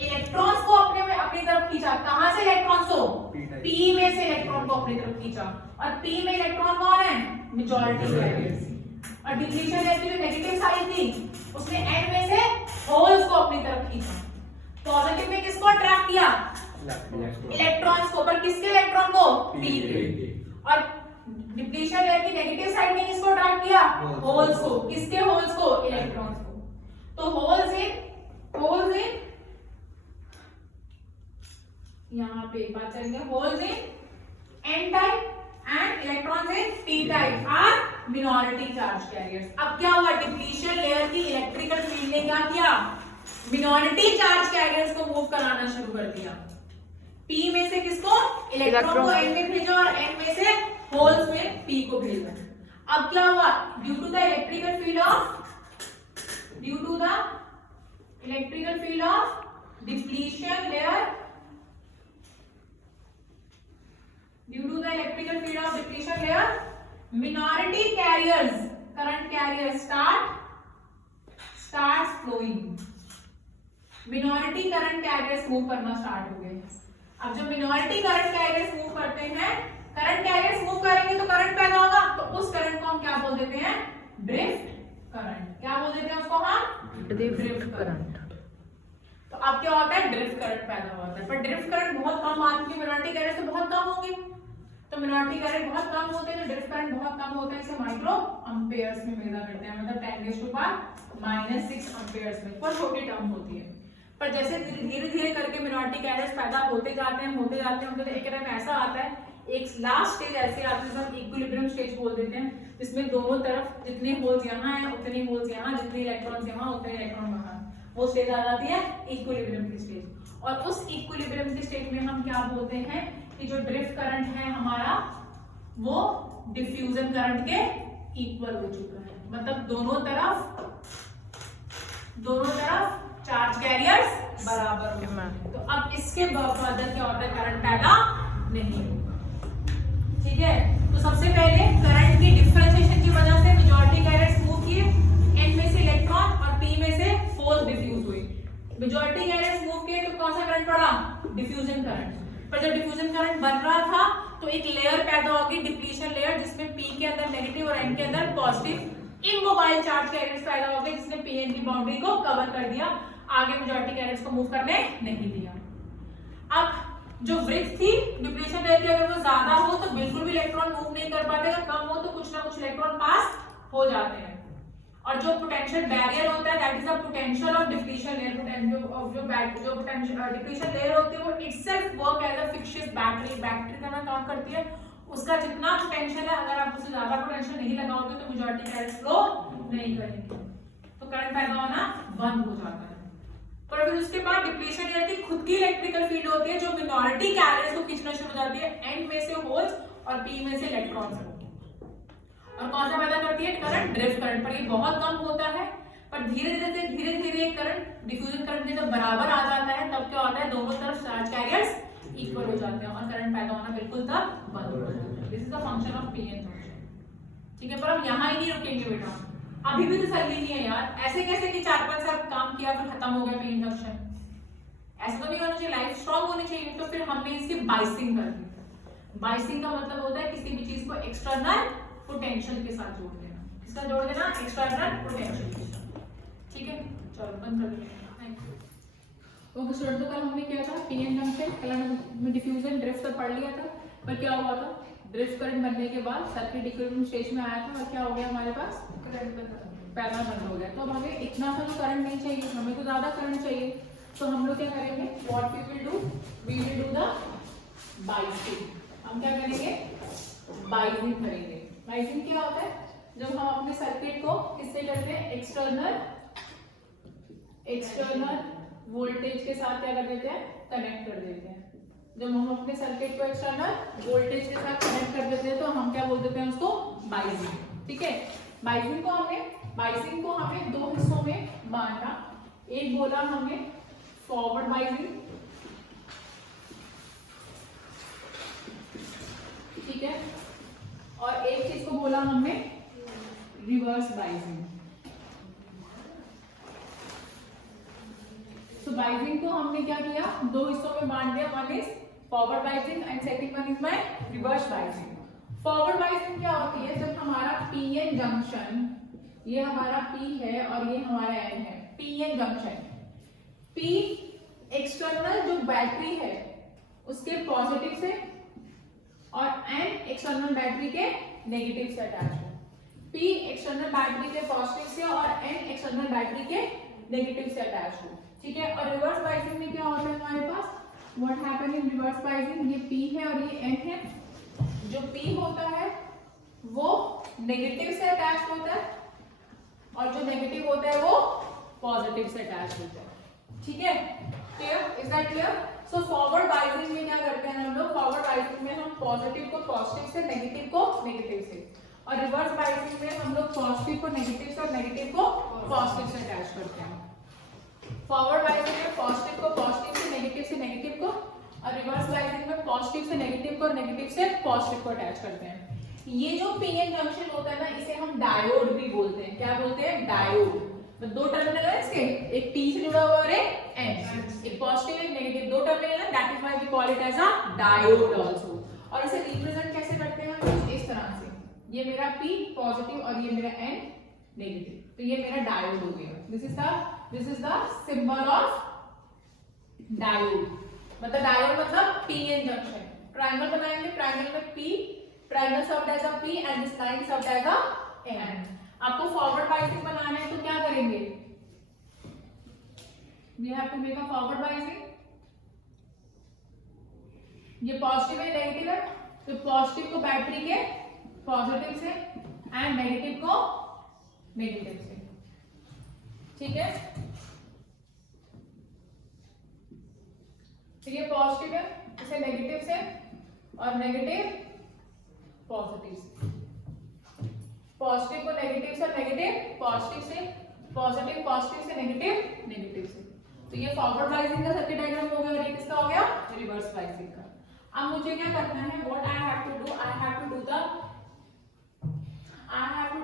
इलेक्ट्रॉन्स को अपनी तरफ खींचा। कहां से इलेक्ट्रॉन्स को, पी में से इलेक्ट्रॉन को अपनी तरफ खींचा, और पी में इलेक्ट्रॉन कौन है, मेजॉरिटी कैरियर्स। और डिप्लीशन लेयर की जो नेगेटिव साइड थी उसने एन में से होल्स को अपनी तरफ खींचा। पॉजिटिव में किसको अट्रैक्ट किया, इलेक्ट्रॉन्स को, पर किसके इलेक्ट्रॉन को, पी के। और डिप्लीशन लेयर की नेगेटिव साइड ने किसको अट्रैक्ट किया, होल्स को। किसके होल्स को, इलेक्ट्रॉन्स को। तो होल्स इन यहाँ पे एक बात चलेंगे, holes in N type and electrons in P type are minority charge carriers. अब क्या हुआ, डिप्लीशन लेयर की इलेक्ट्रिकल फील्ड ने क्या किया, मिनॉरिटी चार्ज कैरियर्स को मूव कराना शुरू कर दिया। पी में से किसको, इलेक्ट्रॉन को एन में भेजा, और एन में से होल्स में पी को भेजा। अब क्या हुआ, due to the electrical field of depletion layer, minority carriers, current carriers starts flowing. Minority current carriers move करना स्टार्ट हो गए। अब जब मिनॉरिटी करंट कैरियर्स मूव करते हैं, करंट कैरियर्स मूव करेंगे तो करंट पैदा होगा, तो उस करंट को हम क्या बोल देते हैं? Drift current. क्या बोल देते हैं उसको हम? Drift current. तो अब क्या होता है? ड्रिफ्ट करंट पैदा होता है। पर ड्रिफ्ट करंट बहुत कम आती है, मिनॉरिटी करंट तो बहुत कम होंगे। तो मिनॉरिटी करंट बहुत कम होते हैं तो ड्रिफ्ट करंट बहुत कम होता है। इसे माइक्रो एम्पेयर्स में मेजर करते हैं, मतलब 10⁻⁻⁶ एम्पेयर्स में। बहुत छोटी टर्म होती है। पर जैसे धीरे धीरे करके मिनॉरिटी कैरियर्स पैदा होते जाते हैं मतलब एक टाइम ऐसा आता है, एक लास्ट स्टेज ऐसे आती है जिसे हम इक्विलिब्रियम स्टेज बोल देते हैं, जिसमें दोनों तरफ जितने होल्स यहाँ हैं उतने होल्स यहाँ, जितने इलेक्ट्रॉन्स यहाँ उतने इलेक्ट्रॉन वहाँ। वो स्टेज आ जाती है इक्विलिब्रियम की स्टेज। और उस इक्विलिब्रियम की स्टेज में हम क्या बोलते हैं कि जो ड्रिफ्ट करंट है हमारा वो डिफ्यूजन करंट के इक्वल हो चुका है, मतलब दोनों तरफ चार्ज कैरियर्स बराबर हो। तो अब इसके बाद क्या होता है? करंट पैदा नहीं होगा। ठीक है, तो सबसे पहले करंट की डिफरेंशिएशन की वजह से मेजॉरिटी कैरियर्स मूव किए, एन में से इलेक्ट्रॉन और पी में से फोर्स डिफ्यूज हुई। मेजॉरिटी कैरियर्स मूव किए तो कौन सा करंट पड़ा? Diffusion current. पर जब डिफ्यूजन करंट बन रहा था तो एक लेयर पैदा होगी, डिप्लीशन लेयर, जिसमें पी के अंदर नेगेटिव और एन के अंदर पॉजिटिव इमोबाइल चार्ज कैरियर्स पैदा हो गए, जिसने पी एन की बाउंड्री को कवर कर दिया, आगे मेजॉरिटी कैरियर्स को मूव करने नहीं दिया। अब जो ब्रिज थी डिप्लीशन लेयर की, अगर वो ज्यादा हो तो बिल्कुल भी इलेक्ट्रॉन मूव नहीं कर पाते, अगर कम हो तो कुछ ना कुछ इलेक्ट्रॉन पास हो जाते हैं। और जो पोटेंशियल बैरियर होता है, that is the potential of depletion layer. जो पोटेंशियल डिप्लीशन लेयर होती है वो itself work as a fictitious battery का काम करती है। उसका जितना पोटेंशियल है, अगर आप उसे ज्यादा पोटेंशियल नहीं लगाओगे तो मेजॉरिटी कैरियर्स फ्लो नहीं करेंगे, तो करंट पैदा होना बंद हो जाता है। पर फिर उसके बाद डिप्लीशन लेयर की खुद की इलेक्ट्रिकल फील्ड होती है जो मिनॉरिटी कैरियर्स को खींचना शुरू हो जाती है, एन में से होल्स और पी में से इलेक्ट्रॉन्स को। और कौन सा पैदा करती है? Current, drift current. पर ये बहुत कम होता है, पर धीरे धीरे करंट डिफ्यूजन करंट के जब बराबर आ जाता है तब क्या होता है? दोनों तरफ चार्ज कैरियर्स इक्वल हो जाते हैं और करंट पैदा होना बिल्कुल तब बंद हो जाता है। This is the function of PN junction. ठीक है, पर हम यहाँ ही नहीं रुकेंगे बेटा, अभी भी तसल्ली नहीं है यार। ऐसे कैसे कि 4-5 साल काम किया फिर खत्म हो गया पीएन जंक्शन? ऐसा तो नहीं होना चाहिए, लाइफ स्ट्रॉन्ग होनी चाहिए। तो फिर हमने इसकी बाइसिंग कर दी। बाइसिंग का मतलब होता है किसी भी चीज को एक्सटर्नल पोटेंशियल के साथ जोड़ देना। किसका जोड़ देना? एक्सटर्नल पोटेंशियल के साथ। ठीक है, चलो बंद कर देते हैं। ओके स्टूडेंट, तो कल हमने क्या था? पीएन जंक्शन, कल हमने डिफ्यूजन ड्रिफ्ट का पढ़ लिया था। पर क्या हुआ था? ड्रिफ्ट करंट बनने के बाद सर्किट इक्विलिब्रियम स्टेज में आया था और क्या हो गया? हमारे पास करंट पैदा बंद हो गया। तो अब हमें इतना सा तो करंट नहीं चाहिए, हमें तो ज्यादा करंट चाहिए। तो हम लोग क्या करेंगे? What we will do? We will do the biasing. हम क्या करेंगे? बाइसिंग करेंगे। बाइसिंग क्या होता है? जब हम अपने सर्किट को किससे करते हैं? एक्सटर्नल वोल्टेज के साथ क्या कर देते हैं? कनेक्ट कर देते हैं। जब हम अपने सर्किट को एक्सटर्नल वोल्टेज के साथ कनेक्ट कर देते हैं तो हम क्या बोल देते हैं? उसको बाइसिंग। ठीक है, बाइसिंग को हमें दो हिस्सों में बांटा। एक बोला हमने फॉरवर्ड बाइसिंग, ठीक है, और एक चीज को बोला हमने रिवर्स बाइसिंग। तो बाइसिंग को हमने क्या किया? दो हिस्सों में बांट दिया। One is forward biasing and second one is my reverse biasing. Forward biasing क्या होती है? जब हमारा पीएन जंक्शन, ये हमारा पी है और ये हमारा एन है, पीएन जंक्शन, पी एक्सटर्नल जो बैटरी है उसके पॉजिटिव से और एन एक्सटर्नल बैटरी के नेगेटिव से अटैच है। पी एक्सटर्नल बैटरी के पॉजिटिव से और एन एक्सटर्नल बैटरी के नेगेटिव से अटैच हो। ठीक है, और रिवर्स बाइसिंग में क्या होता है हमारे पास? What happen in reverse biasing? ये पी है और ये एन है। जो पी होता है वो नेगेटिव से अटैच होता है और जो नेगेटिव होता है वो पॉजिटिव से अटैच होता है। ठीक है, clear? Is that clear? So forward biasing में क्या करते हैं हम लोग? फॉरवर्ड बाइसिंग में हम पॉजिटिव को पॉजिटिव से, नेगेटिव को नेगेटिव से, और रिवर्स बाइसिंग में हम लोग पॉजिटिव को नेगेटिव से और नेगेटिव को पॉजिटिव से अटैच करते हैं। फॉरवर्ड बाइसिंग में पॉजिटिव को पॉजिटिव से, नेगेटिव को, और रिवर्स बाइसिंग में पॉजिटिव से नेगेटिव को और नेगेटिव से पॉजिटिव को अटैच करते हैं। ये जो पीएन जंक्शन होता है ना, इसे हम डायोड भी बोलते हैं। क्या बोलते हैं? डायोड। तो दो टर्मिनल है इसके, एक पी से जुड़ा हुआ और एक N. call it as a diode also. और इसे रिप्रेजेंट कैसे करते हैं हम? इस तरह से, ये मेरा P पॉजिटिव और ये मेरा N नेगेटिव, तो ये मेरा डायोड हो गया. This is the symbol of diode. मतलब डायोड मतलब पीएन जंक्शन. ट्रायंगल बनाएंगे, ट्रायंगल में P, triangle served as a P and this line served as a N. आपको फॉरवर्ड बाइसिंग बनाना है तो क्या करेंगे? We have to make a forward biasing. ये पॉजिटिव है नेगेटिव है, तो पॉजिटिव को बैटरी के पॉजिटिव से एंड नेगेटिव को नेगेटिव से. ठीक है, तो ये पॉजिटिव है, इसे नेगेटिव से और नेगेटिव पॉजिटिव से. पॉजिटिव को नेगेटिव से, नेगेटिव पॉजिटिव से, पॉजिटिव पॉजिटिव से, नेगेटिव नेगेटिव से. तो ये फॉरवर्ड बाइसिंग का सर्किट डायग्राम हो गया. और ये किसका हो गया? रिवर्स बाइसिंग का. अब मुझे क्या करना है? What I have to do, I have to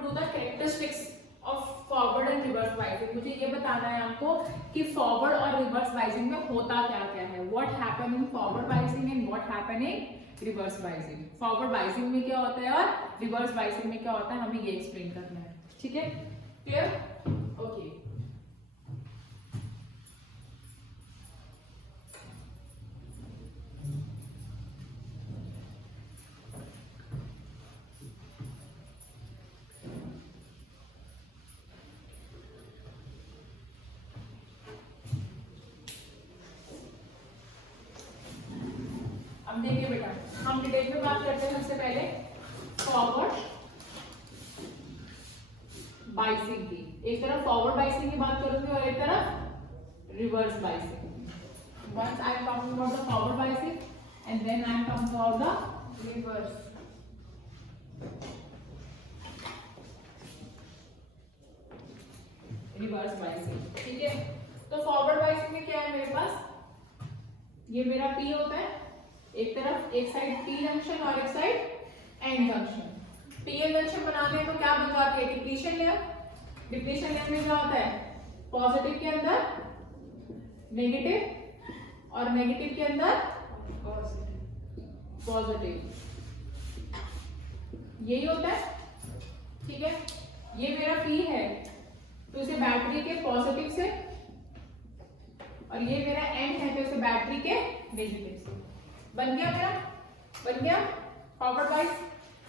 do the characteristics of forward and reverse biasing. मुझे ये बताना है आपको कि फॉरवर्ड और रिवर्स बाइसिंग में होता क्या क्या है. What happen in forward biasing and what happen in reverse biasing. Forward biasing में क्या होता है और रिवर्स बाइसिंग में क्या होता है, हमें ये एक्सप्लेन करना है. ठीक है, क्लियर? ओके. अब देखिए बेटा, हम डिटेल में बात करते हैं. सबसे पहले फॉरवर्ड बाइसिंग की. एक तरफ फॉरवर्ड बाइसिंग की बात करूंगी और एक तरफ reverse biasing. Once I am talking about the forward biasing and then I am talking about the reverse. Reverse biasing. ठीक है, तो फॉरवर्ड बाइसिंग में क्या है मेरे पास? ये मेरा P होता है, एक तरफ एक साइड P जंक्शन और एक side N junction. P junction बनाते हैं तो क्या बन जाती है? Depletion layer. डिप्लीशन लेयर में क्या होता है? पॉजिटिव के अंदर नेगेटिव और नेगेटिव के अंदर पॉजिटिव. यही होता है. ठीक है, ये मेरा P है तो इसे बैटरी के पॉजिटिव से, और ये मेरा N है तो इसे बैटरी के नेगेटिव से. बन गया मेरा? बन गया फॉरवर्ड बाइस.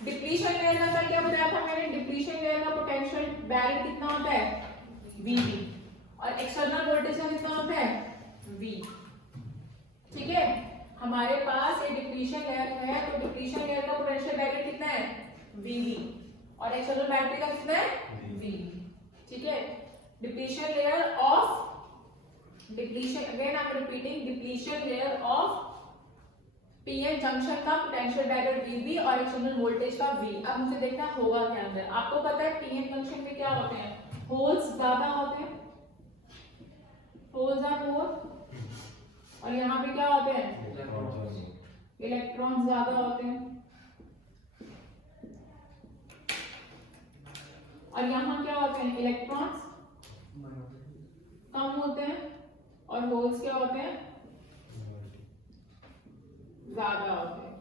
डिप्लीशन लेयर का क्या बताया था मैंने? डिप्लीशन लेयर का पोटेंशियल बैरियर कितना होता है? VB. और एक्सटर्नल वोल्टेज का कितना होता है? V. ठीक है, हमारे पास ये डिप्लीशन लेयर है तो डिप्लीशन लेयर का पोटेंशियल बैरियर कितना है? VB. और एक्सटर्नल बैटरी का कितना है? V. ठीक है, depletion layer of depletion, again I am repeating, depletion layer of PN junction का पोटेंशियल बैरियर VB और एक्सटर्नल वोल्टेज का V. अब मुझे देखना होगा क्या अंदर. आपको पता है पीएन जंक्शन में क्या होते हैं? होल्स ज्यादा होते हैं, होल्स आर मोर. और यहाँ पे क्या होते हैं? इलेक्ट्रॉन्स ज्यादा होते हैं. और यहाँ क्या होते हैं? इलेक्ट्रॉन्स कम होते हैं और होल्स क्या होते हैं? ज्यादा होते हैं.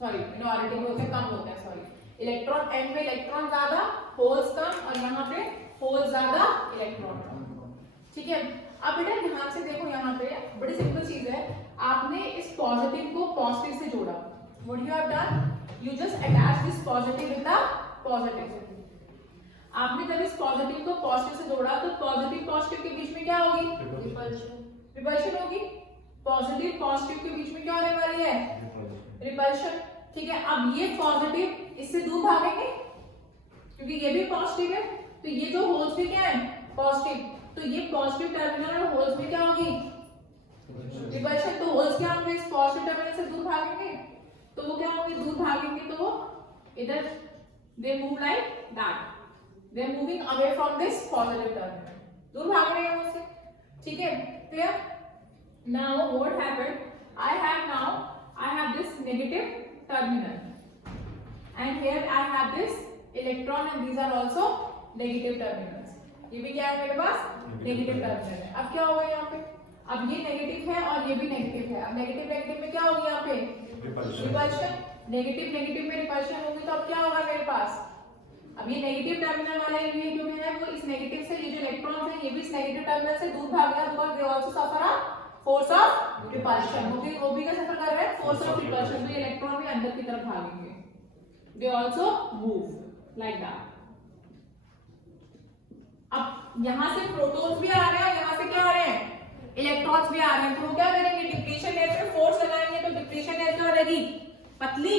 सॉरी, मिनॉरिटी में होते हैं, कम होते हैं. सॉरी, इलेक्ट्रॉन एंड में इलेक्ट्रॉन ज्यादा, होल्स कम, और यहाँ पे होल्स ज्यादा, इलेक्ट्रॉन कम. ठीक है, अब बेटा ध्यान से देखो, यहाँ पे बड़ी सिंपल चीज है. आपने इस पॉजिटिव को पॉजिटिव से जोड़ा. What you have done? You just attach this positive with the positive. आपने जब इस पॉजिटिव को पॉजिटिव से जोड़ा तो पॉजिटिव पॉजिटिव के बीच में क्या होगी? रिपल्शन होगी. पॉजिटिव पॉजिटिव के बीच में क्या होने वाली है? रिपल्शन. ठीक है, अब ये पॉजिटिव इससे दूर भागेंगे क्योंकि ये भी पॉजिटिव है, तो ये जो होल्स भी क्या है? पॉजिटिव. तो ये पॉजिटिव टर्मिनल और होल्स में क्या होगी? रिपल्शन. तो होल्स क्या होंगे? इस पॉजिटिव टर्मिनल से दूर भागेंगे, तो वो क्या होंगे? दूर भागेंगे तो वो इधर they move like that. They are moving away from this positive terminal. दूर भाग रहे हैं उससे. ठीक है, clear? Now what happened? I have this negative terminal, and here I have this electron, and these are also negative terminals. ये भी क्या है मेरे पास? नेगेटिव टर्मिनल है. अब क्या होगा यहाँ पे? अब ये नेगेटिव है और ये भी नेगेटिव है। अब नेगेटिव नेगेटिव में क्या होगी यहाँ पे रिपल्शन, नेगेटिव नेगेटिव में रिपल्शन होगी, तो अब क्या होगा मेरे पास, अब ये नेगेटिव टर्मिनल वाला ये जो है वो इस नेगेटिव से, ये जो इलेक्ट्रॉन है ये भी इस नेगेटिव टर्मिनल से दूर भाग गया, because they also suffer a force of repulsion. वो भी क्या सफर कर रहे हैं, फोर्स ऑफ रिपल्शन, तो ये इलेक्ट्रॉन भी अंदर की तरफ भागेंगे, they also move like that. अब यहां से प्रोटॉन्स भी आ रहे हैं, यहां से क्या आ रहे हैं, इलेक्ट्रॉन्स भी आ रहे हैं, तो वो क्या करेंगे, डिप्लीशन लेयर पे फोर्स लगाएंगे, तो डिप्लीशन लेयर क्या रहेगी, पतली।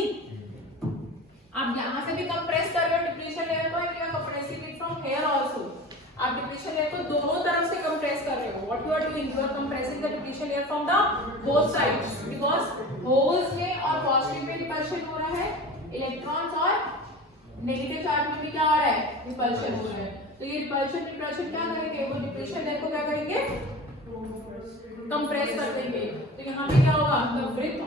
आप यहां से भी कंप्रेस कर रहे हो डिप्लीशन लेयर को, and you are compressing it from here also. आप डिप्लीशन लेयर को दोनों तरफ से कंप्रेस कर रहे हो। What you are doing, you are compressing the depletion layer from the both sides, because holes में और पॉजिटिव में रिपल्शन हो रहा है, इलेक्ट्रॉन्स और नेगेटिव चार्ज में भी क्या आ रहा है, रिपल्शन हो रहा है। तो ये रिपल्शन रिपल्शन क्या करेंगे, वो डिप्लीशन लेयर को क्या करेंगे, कंप्रेस कर देंगे। तो यहाँ पे क्या होगा, the width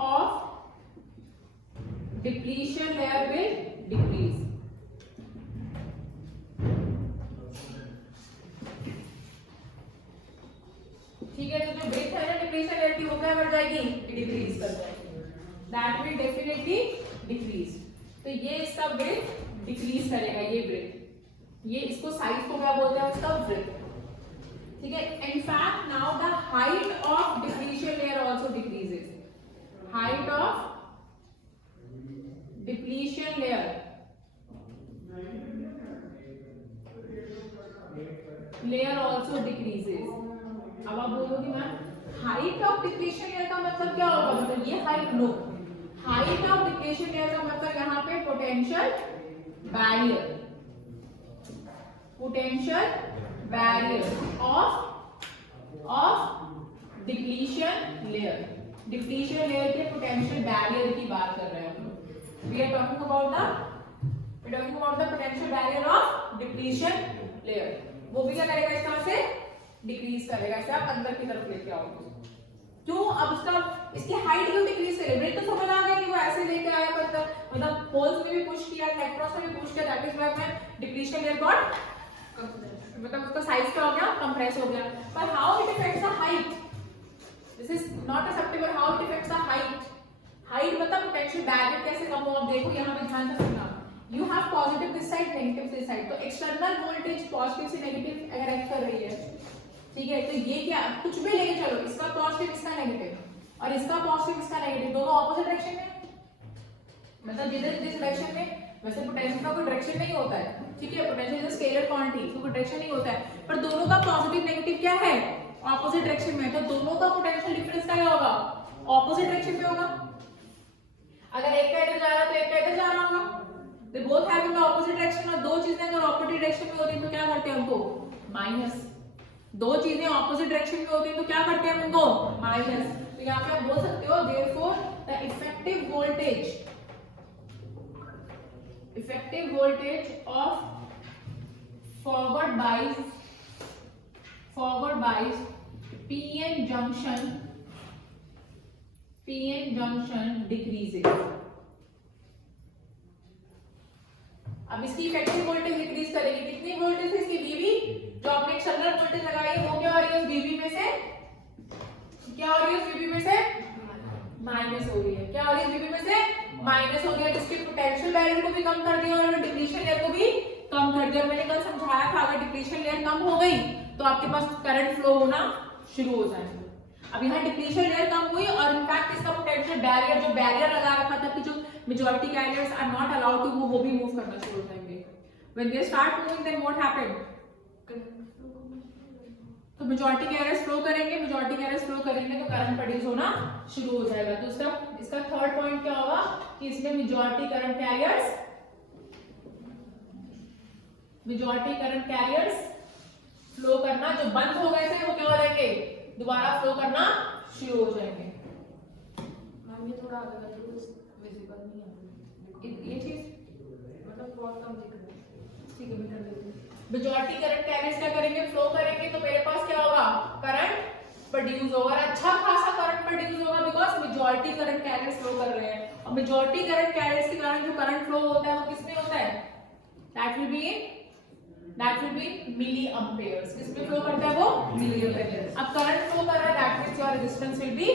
of depletion layer will decrease. ठीक है, तो जो विड्थ है ना डिप्लीशन लेयर की, वो क्या बढ़ जाएगी, डिक्रीज कर जाएगी, दैट विल डेफिनेटली डिक्रीज। तो ये इसका विड्थ डिक्रीज करेगा, ये विड्थ, ये इसको साइज को क्या बोलते हैं, उसका विड्थ। ठीक है, in fact now the height of depletion layer also decreases, height of depletion layer also decreases। अब आप बोलोगे ma'am height of depletion layer का मतलब क्या होगा, मतलब ये height, no, height of depletion layer का मतलब यहाँ पे potential barrier, potential barrier of depletion layer, depletion layer के पोटेंशियल बैरियर की बात कर रहे हैं हम लोग। We are talking about the potential barrier of depletion layer. वो भी क्या करेगा, इस तरह से डिक्रीज करेगा, इसे आप अंदर की तरफ लेके आओगे। क्यों, अब उसका इसकी हाइट क्यों डिक्रीज करेगी, ब्रेक तो समझ आ गया कि वो ऐसे लेके आया करता, मतलब होल्स में भी पुश किया, इलेक्ट्रॉन्स में भी पुश किया, दैट इज व्हाई मैं डिप्लीशन लेयर गॉट, मतलब उसका साइज क्या हो गया, कंप्रेस हो गया। पर how it effects the height, this is not acceptable. How it effects the height, height मतलब पोटेंशियल बैरियर कैसे कम हो। अब देखो यहाँ पे ध्यान से सुनना, you have positive this side, negative this side, तो एक्सटर्नल वोल्टेज पॉजिटिव से नेगेटिव अगर एक्ट कर रही है, ठीक है, तो ये क्या, कुछ भी लेके चलो, इसका पॉजिटिव इसका नेगेटिव और इसका पॉजिटिव इसका नेगेटिव, दोनों ऑपोजिट डायरेक्शन में, मतलब जिधर जिस डायरेक्शन में, वैसे पोटेंशियल का कोई डायरेक्शन नहीं होता है, ठीक है, पोटेंशियल इज स्केलर क्वांटिटी, तो कोई डायरेक्शन नहीं होता है, पर दोनों का पॉजिटिव नेगेटिव क्या है, ऑपोजिट डायरेक्शन में, तो दोनों का पोटेंशियल डिफरेंस क्या होगा, ऑपोजिट डायरेक्शन में होगा। अगर एक का इधर जा रहा है तो एक का इधर जा रहा होगा, they both have in the opposite direction, और दो चीजें अगर ऑपोजिट डायरेक्शन में होती हैं तो क्या करते हैं उनको, माइनस। दो चीजें ऑपोजिट डायरेक्शन में होती हैं तो क्या करते हैं उनको, माइनस। तो यहाँ पे आप बोल सकते हो therefore the effective voltage of forward बाइस पीएन जंक्शन डिक्रीजेस। अब इसकी इफेक्टिव वोल्टेज डिक्रीज करेगी, कितनी वोल्टेज है इसकी, वीवी, जो आपने एक्सटर्नल वोल्टेज लगाई है वो क्या हो रही है, वीवी में से क्या हो रही है, वीवी में से माइनस हो रही है, क्या हो रही है, वीवी में से माइनस हो गया, जिसके पोटेंशियल बैरियर को भी कम कर दिया और डिप्लीशन लेयर को भी कम कर दिया। मैंने कल समझाया था अगर डिप्लीशन लेयर कम हो गई तो आपके पास करंट फ्लो होना शुरू हो जाएगा। अब यहाँ डिप्लीशन लेयर कम हुई और इनफैक्ट इसका पोटेंशियल बैरियर, जो बैरियर लगा रखा था कि जो majority carriers are not allowed to move, वो भी मूव करना शुरू हो जाएंगे। When they start moving then what happened, तो मेजॉरिटी कैरियर्स फ्लो करेंगे, मेजॉरिटी कैरियर्स फ्लो करेंगे तो करंट प्रोड्यूस होना शुरू हो जाएगा। तो इसका थर्ड पॉइंट क्या होगा कि इसमें मेजॉरिटी करंट कैरियर्स फ्लो करना, जो बंद हो गए थे वो क्या हो जाएंगे, दोबारा फ्लो करना शुरू हो जाएंगे। मैम ये थोड़ा आगे तो विजिबल नहीं है ये चीज, मतलब बहुत कम दिख रहा है। ठीक है, मैं कर देती हूँ। मेजॉरिटी करंट कैरियर्स क्या करेंगे, फ्लो करेंगे, तो मेरे पास क्या होगा, करंट प्रोड्यूस होगा, अच्छा खासा करंट प्रोड्यूस होगा, because majority current carriers flow कर रहे हैं। और मेजॉरिटी करंट कैरियर्स के कारण जो करंट फ्लो होता है वो किसमें होता है, that will be in that will be milliamperes. किसमें फ्लो करता है वो? Milliamperes. अब करंट फ्लो कर रहा है, that means your resistance will be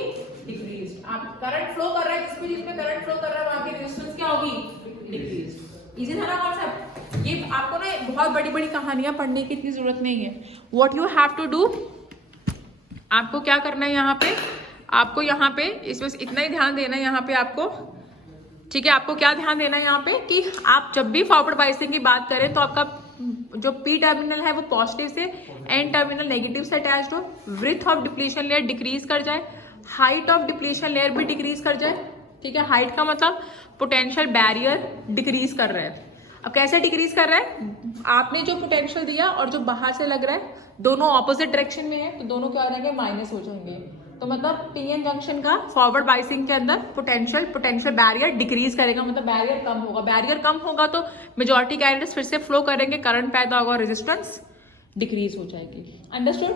decreased. आप करंट फ्लो कर रहा है, जिसमें करंट फ्लो कर रहा है वहां की रेजिस्टेंस क्या होगी? डिक्रीज्ड। इजी था ना कॉन्सेप्ट? ये आपको ना बहुत बड़ी बड़ी कहानियां पढ़ने की इतनी जरूरत नहीं है। What you have to do, आपको क्या करना है यहाँ पे, आपको यहाँ पे इसमें इतना ही ध्यान देना है यहाँ पे आपको, ठीक है? आपको क्या ध्यान देना है यहाँ पे कि आप जब भी फॉरवर्ड बाइसिंग की बात करें तो आपका जो पी टर्मिनल है वो पॉजिटिव से, एन टर्मिनल नेगेटिव से अटैच्ड हो, width of depletion layer decrease कर जाए, हाइट ऑफ डिप्लीशन लेयर भी डिक्रीज कर जाए, ठीक है? हाइट का मतलब पोटेंशियल बैरियर डिक्रीज कर रहा है। अब कैसे डिक्रीज कर रहा है? आपने जो पोटेंशियल दिया और जो बाहर से लग रहा है दोनों ऑपोजिट डायरेक्शन में है, तो दोनों क्या हो जाएंगे? माइनस हो जाएंगे। तो मतलब पीएन जंक्शन का फॉरवर्ड बाइसिंग के अंदर पोटेंशियल बैरियर डिक्रीज करेगा, मतलब बैरियर कम होगा। बैरियर कम होगा तो मेजॉरिटी कैरियर्स फिर से फ्लो करेंगे, करंट पैदा होगा, रेजिस्टेंस डिक्रीज हो जाएगी। अंडरस्टूड?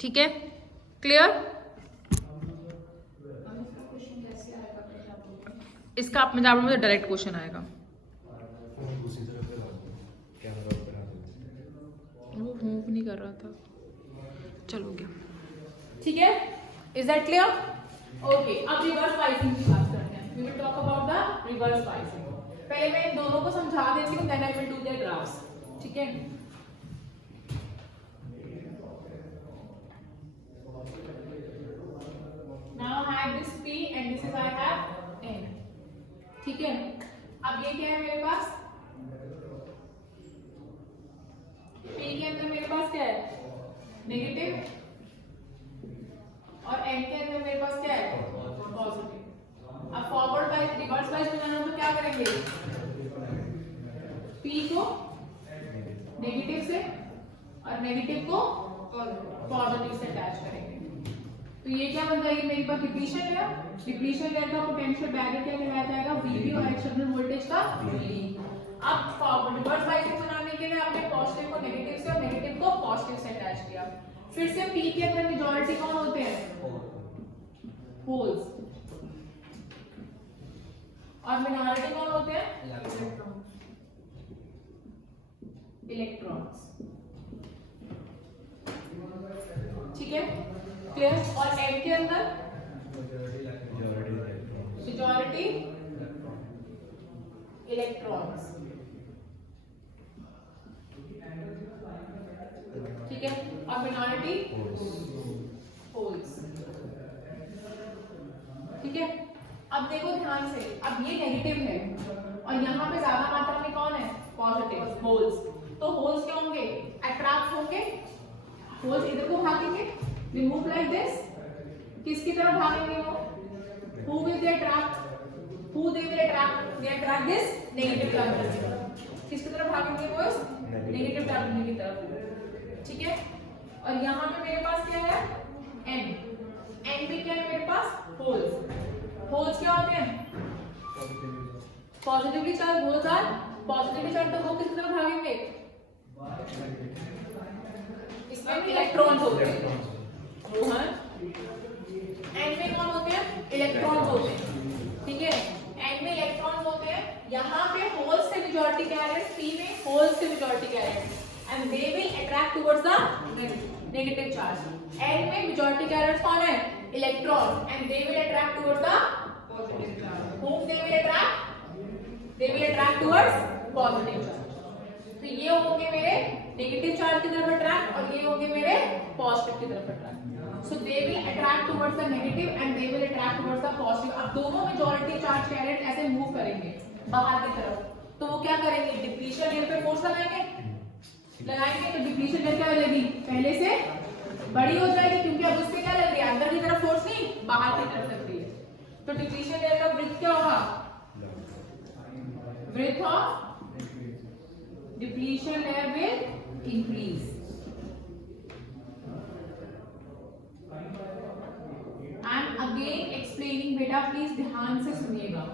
ठीक है, क्लियर? इसका आप मुझे डायरेक्ट क्वेश्चन आएगा। वो मूव नहीं कर रहा था, चलो गया। ठीक है, इज दैट क्लियर? ओके, अब रिवर्स बाइसिंग की बात करते हैं। We will talk about the reverse biasing. पहले मैं इन दोनों को समझा देती हूँ, then I will do their graphs. ठीक है, now I have this P and this is I have N। ठीक है, अब ये क्या है मेरे पास? P के अंदर मेरे पास क्या है? नेगेटिव, और N के अंदर मेरे पास क्या है? पॉजिटिव। अब फॉरवर्ड बाइस रिवर्स बाइस बनाना तो क्या करेंगे? P को नेगेटिव से और नेगेटिव को पॉजिटिव से अटैच करेंगे। तो ये क्या बन जाएगी मेरे पास? Depletion layer. डिप्लीशन लेयर का पोटेंशियल बैरियर क्या कहलाया जाएगा? VB, और एक्सटर्नल वोल्टेज का VD। अब फॉरवर्ड रिवर्स बाइसिंग बनाने के लिए आपने पॉजिटिव को नेगेटिव से और नेगेटिव को पॉजिटिव से अटैच किया। फिर से P के अंदर मेजॉरिटी कौन होते हैं? होल्स। और मिनॉरिटी कौन होते हैं? इलेक्ट्रॉन्स। ठीक है, क्लियर? और N के अंदर मेजॉरिटी इलेक्ट्रॉन्स। ठीक है, और मिनॉरिटी होल्स। ठीक है, अब देखो ध्यान से, अब ये नेगेटिव है और यहाँ पे ज्यादा मात्रा में कौन है? Positive, holes. तो होल्स क्या होंगे? अट्रैक्ट होंगे। होल्स इधर को भागेंगे, वी मूव लाइक दिस। किसकी तरफ भागेंगे वो? Who will they attract? Who they will attract? They attract this negative terminal. किसकी तरफ भागेंगे वो? नेगेटिव टर्मिनल की तरफ। ठीक है, और यहाँ पे मेरे पास क्या है? N। N में क्या है मेरे पास? होल्स। होल्स क्या होते हैं? Positively charge holes are positively charge. तो वो किसकी तरफ भागेंगे? इसमें इलेक्ट्रॉन्स होते हैं। रोहन, N में कौन होते हैं? इलेक्ट्रॉन्स होते हैं। ठीक है, N में इलेक्ट्रॉन्स होते हैं। यहाँ पे होल्स से मेजॉरिटी कैरियर्स, P में होल्स से majority carriers, and they will attract towards the negative charge. N में मेजॉरिटी कैरियर्स कौन है? Electron, and they will attract towards the positive charge. whom they will attract? They will attract towards positive charge। तो ये होंगे मेरे negative charge की तरफ attract और ये होंगे मेरे पॉजिटिव की तरफ attract. So they will attract towards the negative and they will attract towards the positive। अब दोनों मेजॉरिटी चार्ज कैरियर ऐसे मूव करेंगे बाहर की तरफ, तो वो क्या करेंगे? डिप्लीशन लेयर पे फोर्स लगाएंगे। तो डिप्लीशन लेयर क्या हो जाएगी? पहले से बड़ी हो जाएगी, क्योंकि अब उससे क्या लग रही है? अंदर की तरफ फोर्स नहीं, बाहर की तरफ लग रही है। तो डिप्लीशन लेयर का ब्रेथ क्या होगा? Breadth of depletion layer will increase. I am again explaining, बेटा प्लीज ध्यान से सुनिएगा।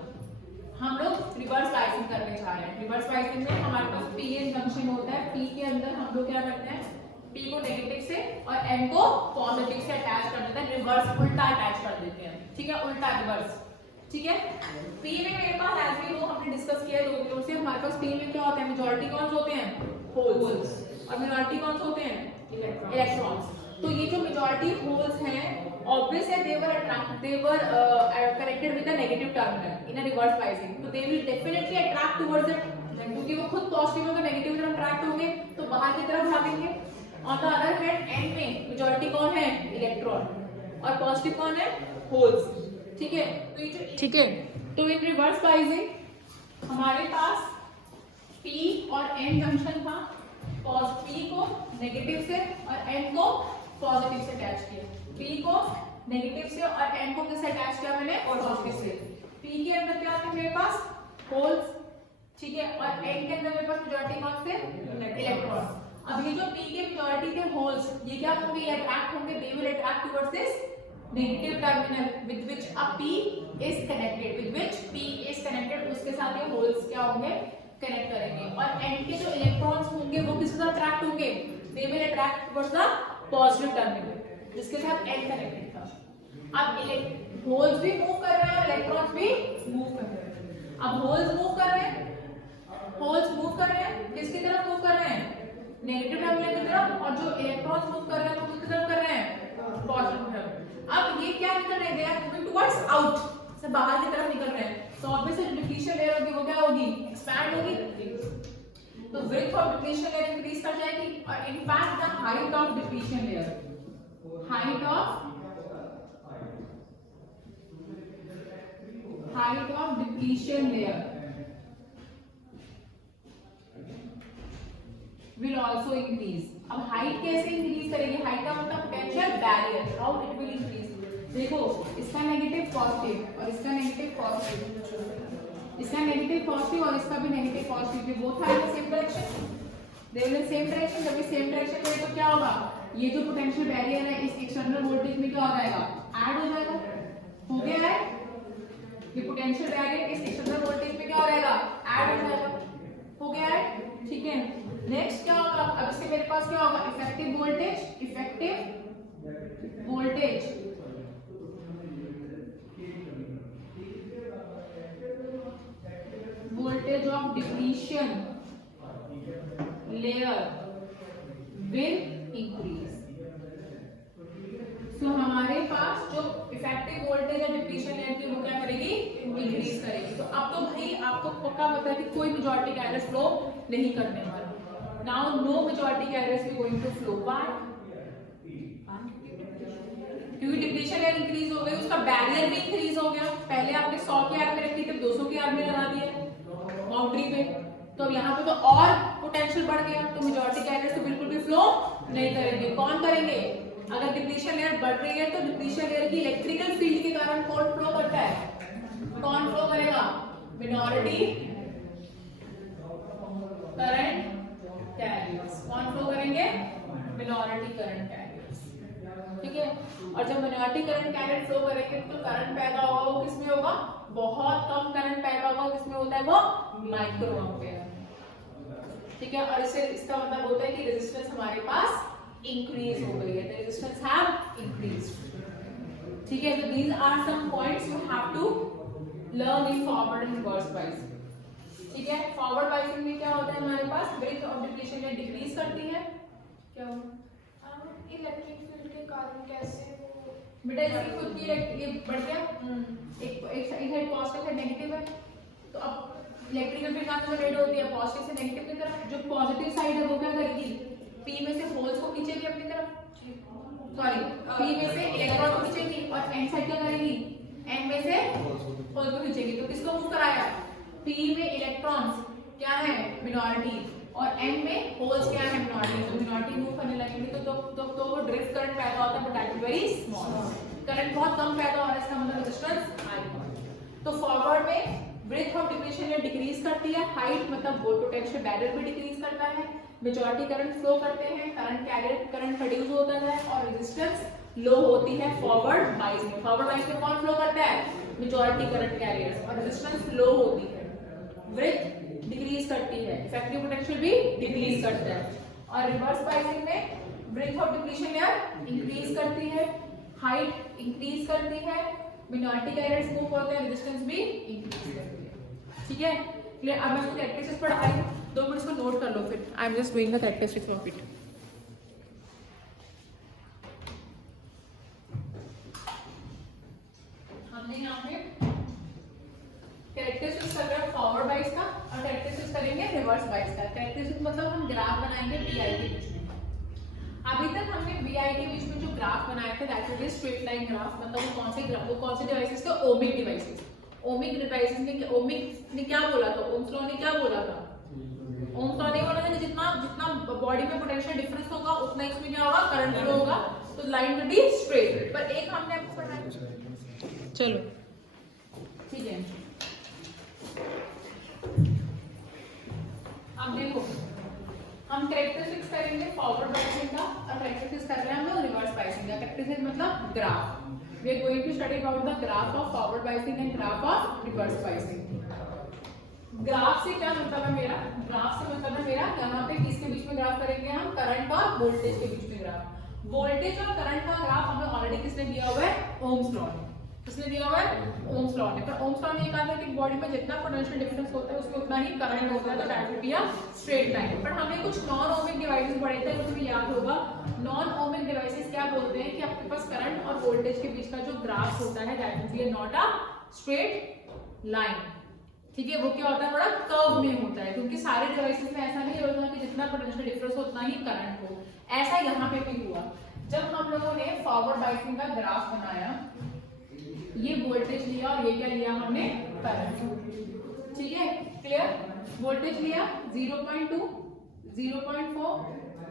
हम लोग रिवर्स बाइसिंग करने जा रहे हैं। रिवर्स बाइसिंग में हमारे पास पी एन जंक्शन होता है। पी के अंदर हम लोग क्या करते हैं? पी को नेगेटिव से और एन को पॉजिटिव से अटैच कर देते हैं, रिवर्स उल्टा अटैच कर देते हैं। ठीक है, उल्टा रिवर्स। ठीक है। पी में मेरे पास एज वी वो हमने डिस्कस किया है 2 मिनट से, हमारे पास पी में क्या होता है, मेजॉरिटी कौन होते हैं, होल्स, और मिनॉरिटी कौन होते हैं, इलेक्ट्रॉन्स। तो ये जो मेजॉरिटी होल्स हैं ऑब्वियस है, they were connected with the negative terminal in a reverse biasing, तो they will definitely attract towards it, क्योंकि वो खुद पॉजिटिव होकर नेगेटिव तरफ अट्रैक्ट होंगे तो बाहर की तरफ भागेंगे। On the other hand and में मेजॉरिटी कौन है, इलेक्ट्रॉन, और पॉजिटिव कौन है, होल्स, ठीक है। तो ये जो ठीक है। तो इन रिवर्स बाइसिंग हमारे पास P और N जंक्शन था, P को नेगेटिव से और N को पॉजिटिव से अटैच किया, P को नेगेटिव से और N को किससे अटैच किया मैंने, पॉजिटिव से। P के अंदर क्या था मेरे पास, होल्स, ठीक है, और N के अंदर मेरे पास मेजॉरिटी कौन से, इलेक्ट्रॉन। अब ये जो P के मेजॉरिटी थे होल्स, ये क्या होंगे, अट्रैक्ट होंगे, they will attract towards this negative terminal with which a P is connected, with which P is connected, उसके साथ ये होल्स क्या होंगे, कनेक्ट करेंगे। और N के जो इलेक्ट्रॉन्स होंगे वो किसके साथ अट्रैक्ट होंगे, they will attract towards the positive terminal जिसके साथ N कनेक्टेड था। अब होल्स भी मूव कर रहे हैं और इलेक्ट्रॉन्स भी मूव कर रहे हैं। अब होल्स मूव कर रहे हैं, होल्स मूव कर रहे हैं, किसकी तरफ मूव कर रहे हैं, नेगेटिव टर्मिनल की तरफ, और जो इलेक्ट्रॉन्स मूव कर रहे हैं वो किसकी तरफ कर रहे हैं, पॉजिटिव तरफ। अब ये क्या निकल रहे हैं, they are moving towards out, से बाहर की तरफ निकल रहे हैं, तो ऑब्वियसली जो डिप्लीशन लेयर होगी वो क्या होगी, एक्सपैंड होगी, तो width of depletion layer increase कर जाएगी। और in fact the height of depletion layer, height of depletion layer will also increase। अब हाइट कैसे इंक्रीज करेगी, हाइट का मतलब potential barrier, how it will increase. देखो इसका नेगेटिव पॉजिटिव और इसका नेगेटिव पॉजिटिव, इसका नेगेटिव पॉजिटिव और इसका भी negative positive, both are in same direction, they will in same direction. जब ये सेम डायरेक्शन में तो क्या होगा, ये जो पोटेंशियल बैरियर है इस एक्सटर्नल वोल्टेज में क्या हो जाएगा, ऐड हो जाएगा, हो गया है, ये पोटेंशियल बैरियर इस एक्सटर्नल वोल्टेज में क्या हो जाएगा, ऐड हो जाएगा, हो गया है, ठीक है। नेक्स्ट क्या होगा, अब इससे मेरे पास क्या होगा, effective voltage of depletion layer will increase. So हमारे पास जो इफेक्टिव वोल्टेज है डिप्लीशन लेयर की वो क्या करेगी, इंक्रीज करेगी। तो अब तो भाई आपको पक्का पता है कि कोई मेजॉरिटी कैरियर्स फ्लो नहीं करने वाला। Now no majority carriers is going to flow, why, क्योंकि डिप्लीशन लेयर इंक्रीज हो गई, उसका बैरियर भी इंक्रीज हो गया। पहले आपने 100 के आर में रखी थी, 200 के आर में लगा दिया बाउंड्री पे, तो यहाँ पे तो और पोटेंशियल बढ़ गया, तो मेजॉरिटी कैरियर्स तो बिल्कुल भी फ्लो नहीं करेंगे। कौन करेंगे, अगर डिप्लीशन लेयर बढ़ रही है तो डिप्लीशन लेयर की इलेक्ट्रिकल फील्ड के कारण कौन फ्लो करता है, कौन फ्लो करेगा, मिनॉरिटी करंट कैरियर्स, कौन फ्लो करेंगे, मिनॉरिटी करंट कैरियर्स, ठीक है। और जब मिनॉरिटी करंट कैरियर फ्लो करेंगे तो करंट पैदा होगा वो किसमें होगा, बहुत कम करंट पैदा होगा, किसमें होता है वो, माइक्रो एम्पियर, ठीक है। और इससे इसका मतलब होता है कि रेजिस्टेंस हमारे पास इंक्रीज हो गई है, the resistance have increased, ठीक है। तो these are some points you have to learn in forward and reverse biasing, ठीक है। फॉरवर्ड बाइसिंग में क्या होता है, हमारे पास breadth of depletion layer decrease करती है, क्या होगा, इलेक्ट्रिक फील्ड के कारण कैसे वो बेटा इसकी खुद की ये बढ़ गया, एक साइड पॉजिटिव है नेगेटिव है, तो अब इलेक्ट्रिकल फील्ड कहां से जनरेट होती है, पॉजिटिव से नेगेटिव की तरफ। जो पॉजिटिव साइड है वो क्या करेगी, P में से होल्स को खींचेगी अपनी तरफ, सॉरी P में से इलेक्ट्रॉन को खींचेगी, और N साइड क्या करेगी, N में से होल्स को खींचेगी। तो किसको मूव कराया, P में इलेक्ट्रॉन्स क्या है, मिनॉरिटी, और N में होल्स क्या है, मिनॉरिटी। तो मिनॉरिटी मूव करने लगेंगे तो वो ड्रिफ्ट करंट पैदा होता है, but that is very small, current बहुत कम पैदा हो रहा है, इसका मतलब रेजिस्टेंस हाई। तो फॉरवर्ड में breadth of depletion layer decrease करती है, हाइट मतलब वो पोटेंशियल बैरियर भी डिक्रीज करता है, मेजॉरिटी करंट फ्लो करते हैं, करंट कैरियर करंट प्रोड्यूस होता है, और रेजिस्टेंस लो होती है फॉरवर्ड बाइस में। फॉरवर्ड बाइस में कौन फ्लो करता है, मेजॉरिटी करंट कैरियर्स, और रेजिस्टेंस लो होती है, ब्रेथ डिक्रीज करती है, इफेक्टिव पोटेंशियल भी डिक्रीज करता है। और रिवर्स बाइसिंग में breadth of depletion layer increase करती है, हाइट इंक्रीज करती है, मिनॉरिटी कैरियर्स मूव होते हैं, रेजिस्टेंस भी इंक्रीज करती है। ठीक है क्लियर? अब मैं इसको कैरेक्टरिस्टिक्स पढ़ा रही हूँ, 2 मिनट इसको नोट कर लो फिर। I am just doing the characteristics of it. हमने यहाँ पे कैरेक्टरिस्टिक्स कर रहे हैं फॉरवर्ड बाइस का और कैरेक्टरिस्टिक्स करेंगे रिवर्स बाइस का। कैरेक्टरिस्टिक्स मतलब हम ग्राफ बनाएंगे पीआई के बीच में। अभी तक हमने बीआई के बीच में जो ग्राफ बनाए थे that is straight line graph, मतलब वो कौन से डिवाइसेस थे? Ohmic devices. ओमिक डिवाइसेस ने ओमिक ने क्या बोला था? ओम्स लॉ ने क्या बोला था? ओम्स लॉ ने बोला था कि जितना जितना बॉडी में पोटेंशियल डिफरेंस होगा उतना इसमें क्या होगा? करंट फ्लो होगा, तो लाइन विल बी स्ट्रेट। पर एक हमने आपको पढ़ाया, चलो ठीक है। अब देखो हम कैरेक्टरिस्टिक्स करेंगे फॉरवर्ड बाइसिंग का और कैरेक्टरिस्टिक्स कर रहे हैं हम लोग रिवर्स बाइसिंग का। कैरेक्टरिस्टिक्स मतलब graph. We are going to study about the graph of forward biasing and graph of reverse biasing. Graph से क्या मतलब है मेरा? ग्राफ से मतलब है मेरा यहाँ पे किसके बीच में ग्राफ करेंगे हम? करंट और वोल्टेज के बीच में ग्राफ। वोल्टेज और करंट का ग्राफ हमें ऑलरेडी किसने दिया हुआ है? ओम्स लॉ ने। किसने दिया हुआ है? ओम्स लॉ ने। पर ओम्स लॉ ने ये कहा था कि बॉडी में जितना पोटेंशियल डिफरेंस होता है उसमें उतना ही करंट होता है, तो that will be a straight line. पर हमने कुछ नॉन ओमिक डिवाइसेस पढ़े थे, उसमें याद होगा नॉन ओमिक डिवाइसेस क्या बोलते हैं कि आपके पास करंट और वोल्टेज के बीच का जो ग्राफ होता है that will B not a straight line. ठीक है, वो क्या होता है? बड़ा कर्व में होता है, क्योंकि सारे डिवाइसेस में ऐसा नहीं होता कि जितना पोटेंशियल डिफरेंस हो उतना ही करंट हो। ऐसा यहाँ पे भी हुआ जब हम लोगों ने फॉरवर्ड बाइसिंग का ग्राफ बनाया। ये वोल्टेज लिया और ये क्या लिया हमने? करंट। ठीक है क्लियर? वोल्टेज लिया 0.2, 0.4,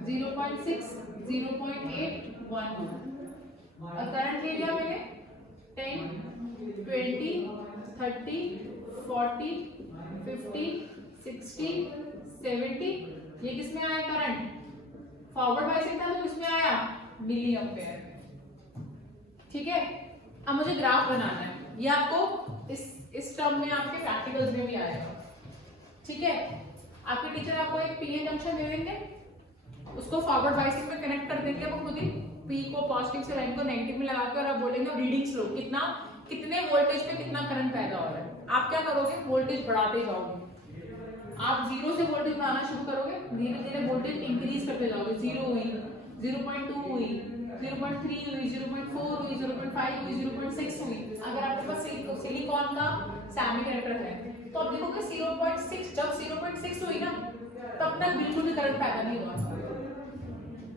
0.6, 0.8, 1 और करंट ले लिया मैंने 10, 20, 30, 40, 50, 60, 70। ये किसमें आया करंट? फॉरवर्ड बाइसिंग था तो किसमें आया? Milliampere. ठीक है, अब मुझे ग्राफ बनाना है। ये आपको इस टर्म में आपके प्रैक्टिकल्स में भी आएगा। ठीक है, आपके टीचर आपको एक पीएन जंक्शन दे देंगे, उसको फॉरवर्ड बाइसिंग में कनेक्ट कर देंगे वो खुद ही। पी को पॉजिटिव से लाइन को नेगेटिव में लगा के और आप बोलेंगे रीडिंग्स लो, कितने वोल्टेज पे कितना करंट पैदा हो रहा है। आप क्या करोगे? वोल्टेज बढ़ाते जाओगे। आप 0 से वोल्टेज बढ़ाना शुरू करोगे, धीरे धीरे वोल्टेज इंक्रीज करते जाओगे। 0 हुई, 0.2 हुई, 0.3 हुई, 0.4 हुई, 0.5 हुई, 0.6 हुई। अगर आपके पास सिलिकॉन का सेमीकंडक्टर है तो आप देखोगे 0.6, जब 0.6 हुई ना तब तक बिल्कुल भी करंट पैदा नहीं हुआ।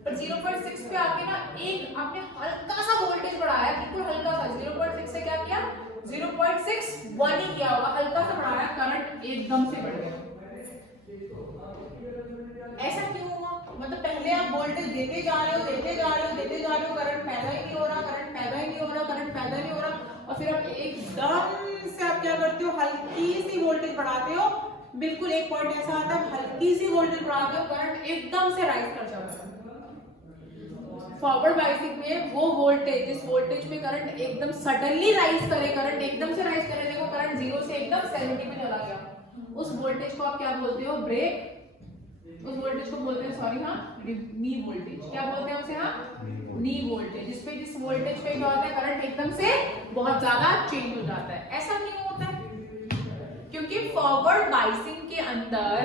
पर 0.6 पे आके ना एक आपने हल्का सा वोल्टेज बढ़ाया, बिल्कुल हल्का सा। 0.6 से क्या किया? 0.61 ही किया होगा, हल्का सा बढ़ाया, करंट एकदम से बढ़ गया। ऐसा क्यों हुआ? मतलब पहले आप वोल्टेज देते जा रहे हो, करंट पैदा ही नहीं हो रहा, करंट पैदा ही नहीं हो रहा, करंट पैदा नहीं हो रहा, और फिर आप एकदम से आप क्या करते हो? हल्की सी वोल्टेज बढ़ाते हो। बिल्कुल एक पॉइंट ऐसा आता है हल्की सी वोल्टेज बढ़ाते हो, करंट एकदम से राइज कर जाता है। फॉरवर्ड बाइसिंग में वो वोल्टेज, जिस वोल्टेज पे करंट एकदम सडनली राइज करे, करंट एकदम से राइज करे, देखो करंट 0 से एकदम 70 में चला गया, उस वोल्टेज को आप क्या बोलते हो? ब्रेक। उस वोल्टेज को बोलते हैं, सॉरी हाँ, नी वोल्टेज। क्या बोलते हैं उसे? हाँ, नी वोल्टेज। जिस वोल्टेज पे क्या होता है? करंट एकदम से बहुत ज्यादा चेंज हो जाता है। ऐसा क्यों होता है? क्योंकि फॉरवर्ड बाइसिंग के अंदर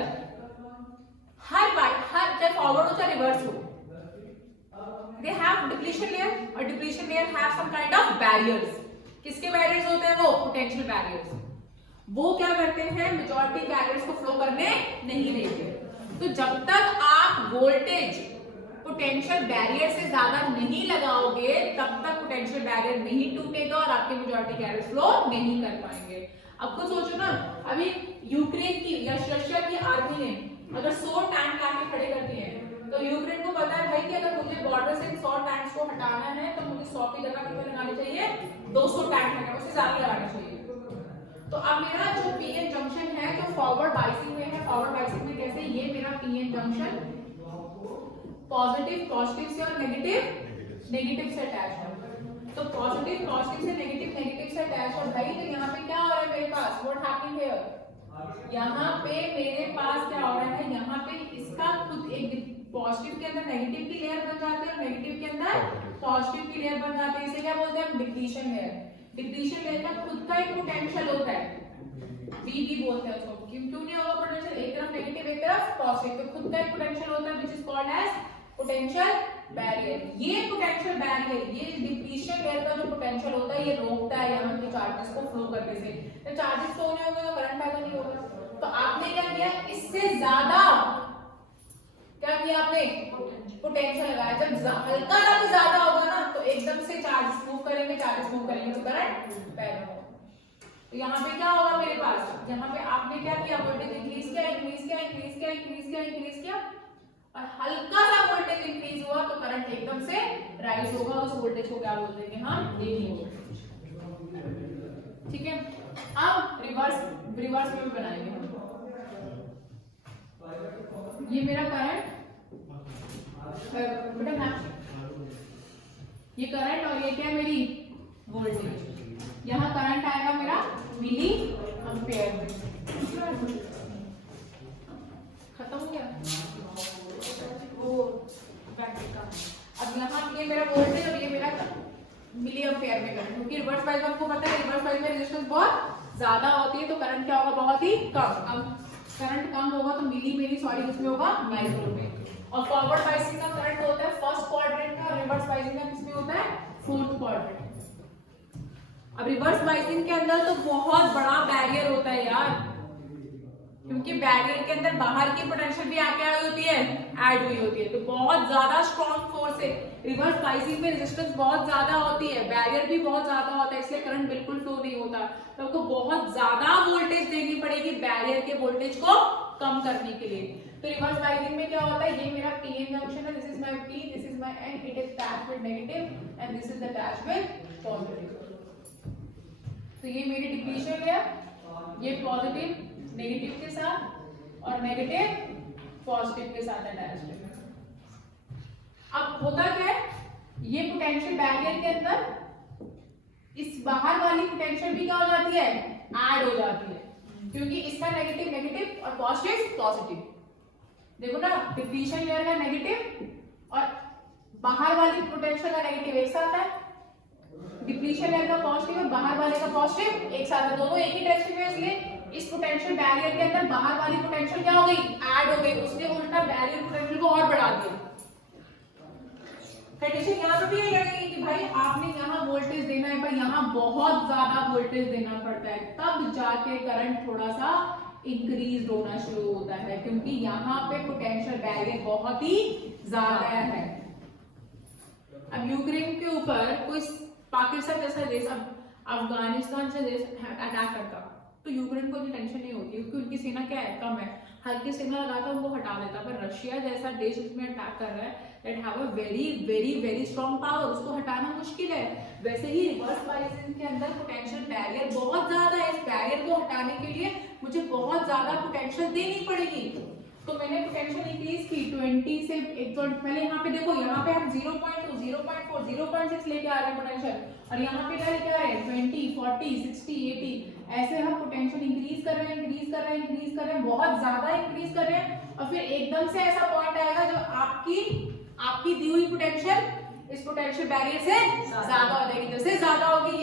हर चाहे फॉरवर्ड हो चाहे रिवर्स हो, they have depletion layer और depletion layer have some kind of barriers। किसके barriers होते हैं? वो potential barriers। वो क्या करते हैं? majority carriers को flow करने नहीं देते। तो जब तक आप वोल्टेज पोटेंशियल बैरियर से ज्यादा नहीं लगाओगे तब तक पोटेंशियल बैरियर नहीं टूटेगा और आपके मेजॉरिटी कैरियर्स फ्लो नहीं कर पाएंगे। अब कुछ सोचो ना, अभी यूक्रेन की या रशिया की आर्मी ने अगर 100 टैंक लाके खड़े कर दिए हैं तो यूक्रेन को पता है भाई कि अगर मुझे बॉर्डर से 100 टैंक्स को हटाना है तो मुझे 100 की जगह कितने लगाने चाहिए? 200 टैंक लगाने, उससे ज्यादा लगाने चाहिए। तो अब मेरा जो पीएन जंक्शन है जो फॉरवर्ड बाइसिंग में है, फॉरवर्ड बाइसिंग में कैसे? ये मेरा पीएन जंक्शन पॉजिटिव से और नेगेटिव से अटैच है। तो पॉजिटिव से नेगेटिव से अटैच है भाई। तो यहाँ पे क्या हो रहा है मेरे पास? What happening here? यहाँ पे मेरे पास क्या हो रहा है? यहाँ पे इसका खुद एक पॉजिटिव के अंदर नेगेटिव की लेयर बन जाती है और नेगेटिव के अंदर पॉजिटिव की लेयर बन जाती है। इसे क्या बोलते हैं? Depletion layer. डिप्लीशन लेयर का खुद का एक पोटेंशियल होता है, VB बोलते हैं उसको। क्यों नहीं होगा पोटेंशियल, एक तरफ नेगेटिव एक तरफ पॉजिटिव, तो खुद का एक पोटेंशियल होता है which is called as potential barrier. ये पोटेंशियल बैरियर, ये डिप्लीशन लेयर का जो पोटेंशियल होता है, ये रोकता है यहाँ के चार्जेस को फ्लो करने से। तो चार्जेस फ्लो नहीं होंगे तो करंट पैदा नहीं होगा। तो आपने क्या किया, इससे ज्यादा क्या किया आपने, पोटेंशियल लगाया। जब हल्का सा भी ज्यादा होगा ना तो एकदम से चार्जेस मूव करेंगे, चार्जेस मूव करेंगे तो करंट पैदा होगा। तो यहाँ पे क्या होगा मेरे पास, यहाँ पे आपने क्या किया, वोल्टेज इंक्रीज किया, इंक्रीज किया, इंक्रीज किया, इंक्रीज किया, इंक्रीज किया, और हल्का सा वोल्टेज इंक्रीज हुआ तो करंट एकदम से राइज होगा। उस वोल्टेज को क्या बोलते हैं हम, डीसी वोल्टेज। ठीक है, अब रिवर्स में भी बनाएंगे हम। ये मेरा करंट, बेटा मैम, ये करंट और ये क्या है मेरी वोल्टेज। यहाँ करंट आएगा मेरा मिली एम्पेयर में। खत्म हो गया वो बैटरी का। अब यहाँ ये मेरा वोल्टेज और ये मेरा मिली एम्पेयर में करंट, क्योंकि रिवर्स वाइज आपको पता है रिवर्स वाइज में रेजिस्टेंस बहुत ज्यादा होती है तो करंट क्या होगा, बहुत ही कम। अब करंट कम होगा तो उसमें होगा माइक्रो में। और फॉरवर्ड बाइसिंग का करंट होता है फर्स्ट क्वाड्रेंट का, रिवर्स बाइसिंग का किसमें होता है, फोर्थ क्वाड्रेंट। अब रिवर्स बाइसिंग के अंदर तो बहुत बड़ा बैरियर होता है यार, क्योंकि बैरियर के अंदर बाहर की पोटेंशियल भी आके आई होती है, ऐड हुई होती है, तो बहुत ज्यादा स्ट्रॉन्ग फोर्स है। रिवर्स बाइसिंग में रेजिस्टेंस बहुत ज्यादा होती है, बैरियर भी बहुत ज्यादा होता है, इसलिए करंट बिल्कुल फ्लो नहीं होता। तो आपको बहुत ज्यादा वोल्टेज देनी पड़ेगी बैरियर के वोल्टेज को कम करने के लिए। तो रिवर्स बाइसिंग में क्या होता है, ये मेरा पीएन जंक्शन है, this is my P, this is my N, it is attached with negative and this is attached with positive. तो ये मेरी डिप्लीशन है, ये पॉजिटिव नेगेटिव के साथ और नेगेटिव पॉजिटिव के साथ अटैच्ड है। अब होता क्या है, ये पोटेंशियल बैरियर के अंदर इस बाहर वाली पोटेंशियल भी क्या हो जाती है, ऐड हो जाती है, क्योंकि इसका नेगेटिव नेगेटिव और पॉजिटिव पॉजिटिव। देखो ना, डिप्लीशन लेयर का नेगेटिव और बाहर वाली पोटेंशियल का नेगेटिव एक साथ है, डिप्लीशन लेयर का पॉजिटिव और बाहर वाले का पॉजिटिव एक साथ है, दोनों एक ही डायरेक्शन में। इसलिए इस पोटेंशियल बैरियर के अंदर बाहर वाली पोटेंशियल क्या हो गई, ऐड हो गई, उसने उल्टा बैरियर पोटेंशियल को और बढ़ा दिया। कंडीशन यहाँ पे भी यही रहेगी कि भाई आपने यहाँ वोल्टेज देना है, पर यहाँ बहुत ज्यादा वोल्टेज देना पड़ता है, तब जाके करंट थोड़ा सा इंक्रीज होना शुरू होता है, क्योंकि यहाँ पे पोटेंशियल बैरियर बहुत ही ज्यादा है। अब यूक्रेन के ऊपर कोई पाकिस्तान जैसा देश, अब अफगानिस्तान से देश अटैक करता तो यूक्रेन को इतनी टेंशन नहीं होती, क्योंकि उनकी सेना क्या है, कम है, हल्की सेना लगाता उनको हटा देता। पर रशिया जैसा देश उसमें अटैक कर रहा है, that have a very very very strong power, उसको हटाना मुश्किल है। वैसे ही रिवर्स बाइसिंग के अंदर पोटेंशियल बैरियर बहुत ज्यादा है, इस बैरियर को हटाने के लिए मुझे बहुत ज्यादा पोटेंशियल देनी पड़ेगी। तो मैंने पोटेंशियल इंक्रीज की 20 से एक, तो पहले यहाँ पे देखो, यहाँ पे हम 0.2, 0.4, 0.6 लेके आ रहे हैं पोटेंशियल, और यहाँ पे क्या लेके आ रहे हैं 20, 40, 60, 80, ऐसे हम पोटेंशियल इंक्रीज कर रहे हैं, इंक्रीज कर रहे हैं, इंक्रीज कर रहे हैं, बहुत ज्यादा इंक्रीज कर रहे हैं, और फिर एकदम से ऐसा पॉइंट आएगा जो आपकी दी हुई पोटेंशियल इस पोटेंशियल बैरियर से ज्यादा हो जाएगी। जैसे ज्यादा होगी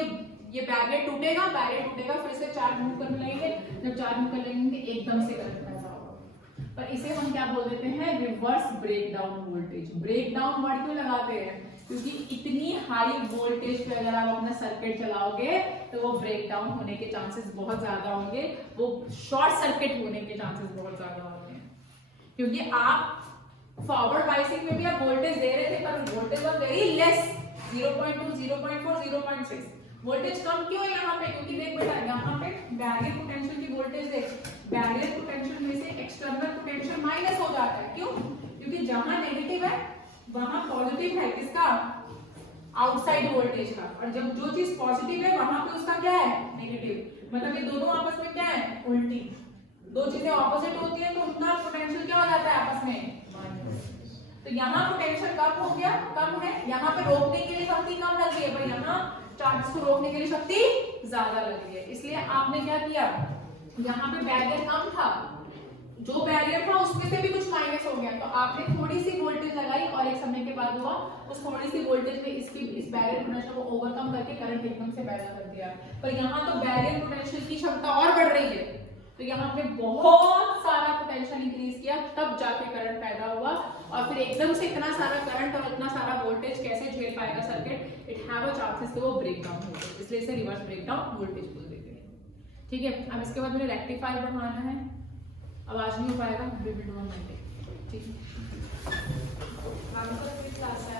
ये बैरियर टूटेगा, फिर से चार्ज मूव करने लगेंगे, जब चार्ज मूव करने लगेंगे एकदम से करंट पैदा होगा। पर इसे हम क्या बोल देते हैं, reverse breakdown voltage. Breakdown word क्यों लगाते हैं, क्योंकि इतनी हाई वोल्टेज पे अगर आप अपना सर्किट चलाओगे तो वो ब्रेकडाउन होने के चांसेस बहुत ज्यादा होंगे, वो शॉर्ट सर्किट होने के चांसेस बहुत ज्यादा होंगे। क्योंकि आप फॉरवर्ड बाइसिंग में भी आप वोल्टेज दे रहे थे, पर voltage was very less, 0.2, 0.4, 0.6। Voltage कम क्यों है यहाँ पे, क्योंकि देख बेटा यहाँ पे बैरियर पोटेंशियल की वोल्टेज देख, बैरियर पोटेंशियल में से एक्सटर्नल पोटेंशियल माइनस हो जाता है। क्यों, क्योंकि जहां नेगेटिव है वहां पॉजिटिव है, किसका, आउटसाइड वोल्टेज का, और जब जो चीज पॉजिटिव है वहां पे उसका क्या है, नेगेटिव। मतलब ये दोनों आपस में क्या है, उल्टी, दो चीजें ऑपोजिट होती है तो उनका पोटेंशियल क्या हो जाता है आपस में। तो यहाँ पोटेंशियल कम हो गया, कम है, यहाँ पे रोकने के लिए शक्ति कम लग रही है, पर यहाँ चार्ज को रोकने के लिए शक्ति ज्यादा लग रही है। इसलिए आपने क्या किया, यहाँ पे बैरियर कम था, जो बैरियर था उसमें से भी कुछ माइनस हो गया, तो आपने थोड़ी सी वोल्टेज लगाई और एक समय के बाद हुआ उस थोड़ी सी वोल्टेज में इस बैरियर पोटेंशियल को ओवरकम करके करंट एकदम से पैदा कर दिया। पर यहाँ तो बैरियर पोटेंशियल की क्षमता और बढ़ रही है, तो यहाँ पे बहुत सारा पोटेंशियल इंक्रीज किया, तब जाके करंट पैदा हुआ। और फिर एकदम से इतना सारा करंट और इतना सारा वोल्टेज कैसे झेल पाएगा circuit, it have a chances कि वो ब्रेक डाउन हो जाए, इसलिए इसे रिवर्स ब्रेक डाउन वोल्टेज बोल देते हैं। ठीक है, अब इसके बाद मुझे रेक्टिफायर बढ़ाना है, आवाज नहीं हो पाएगा, ठीक है। मैम को क्लास है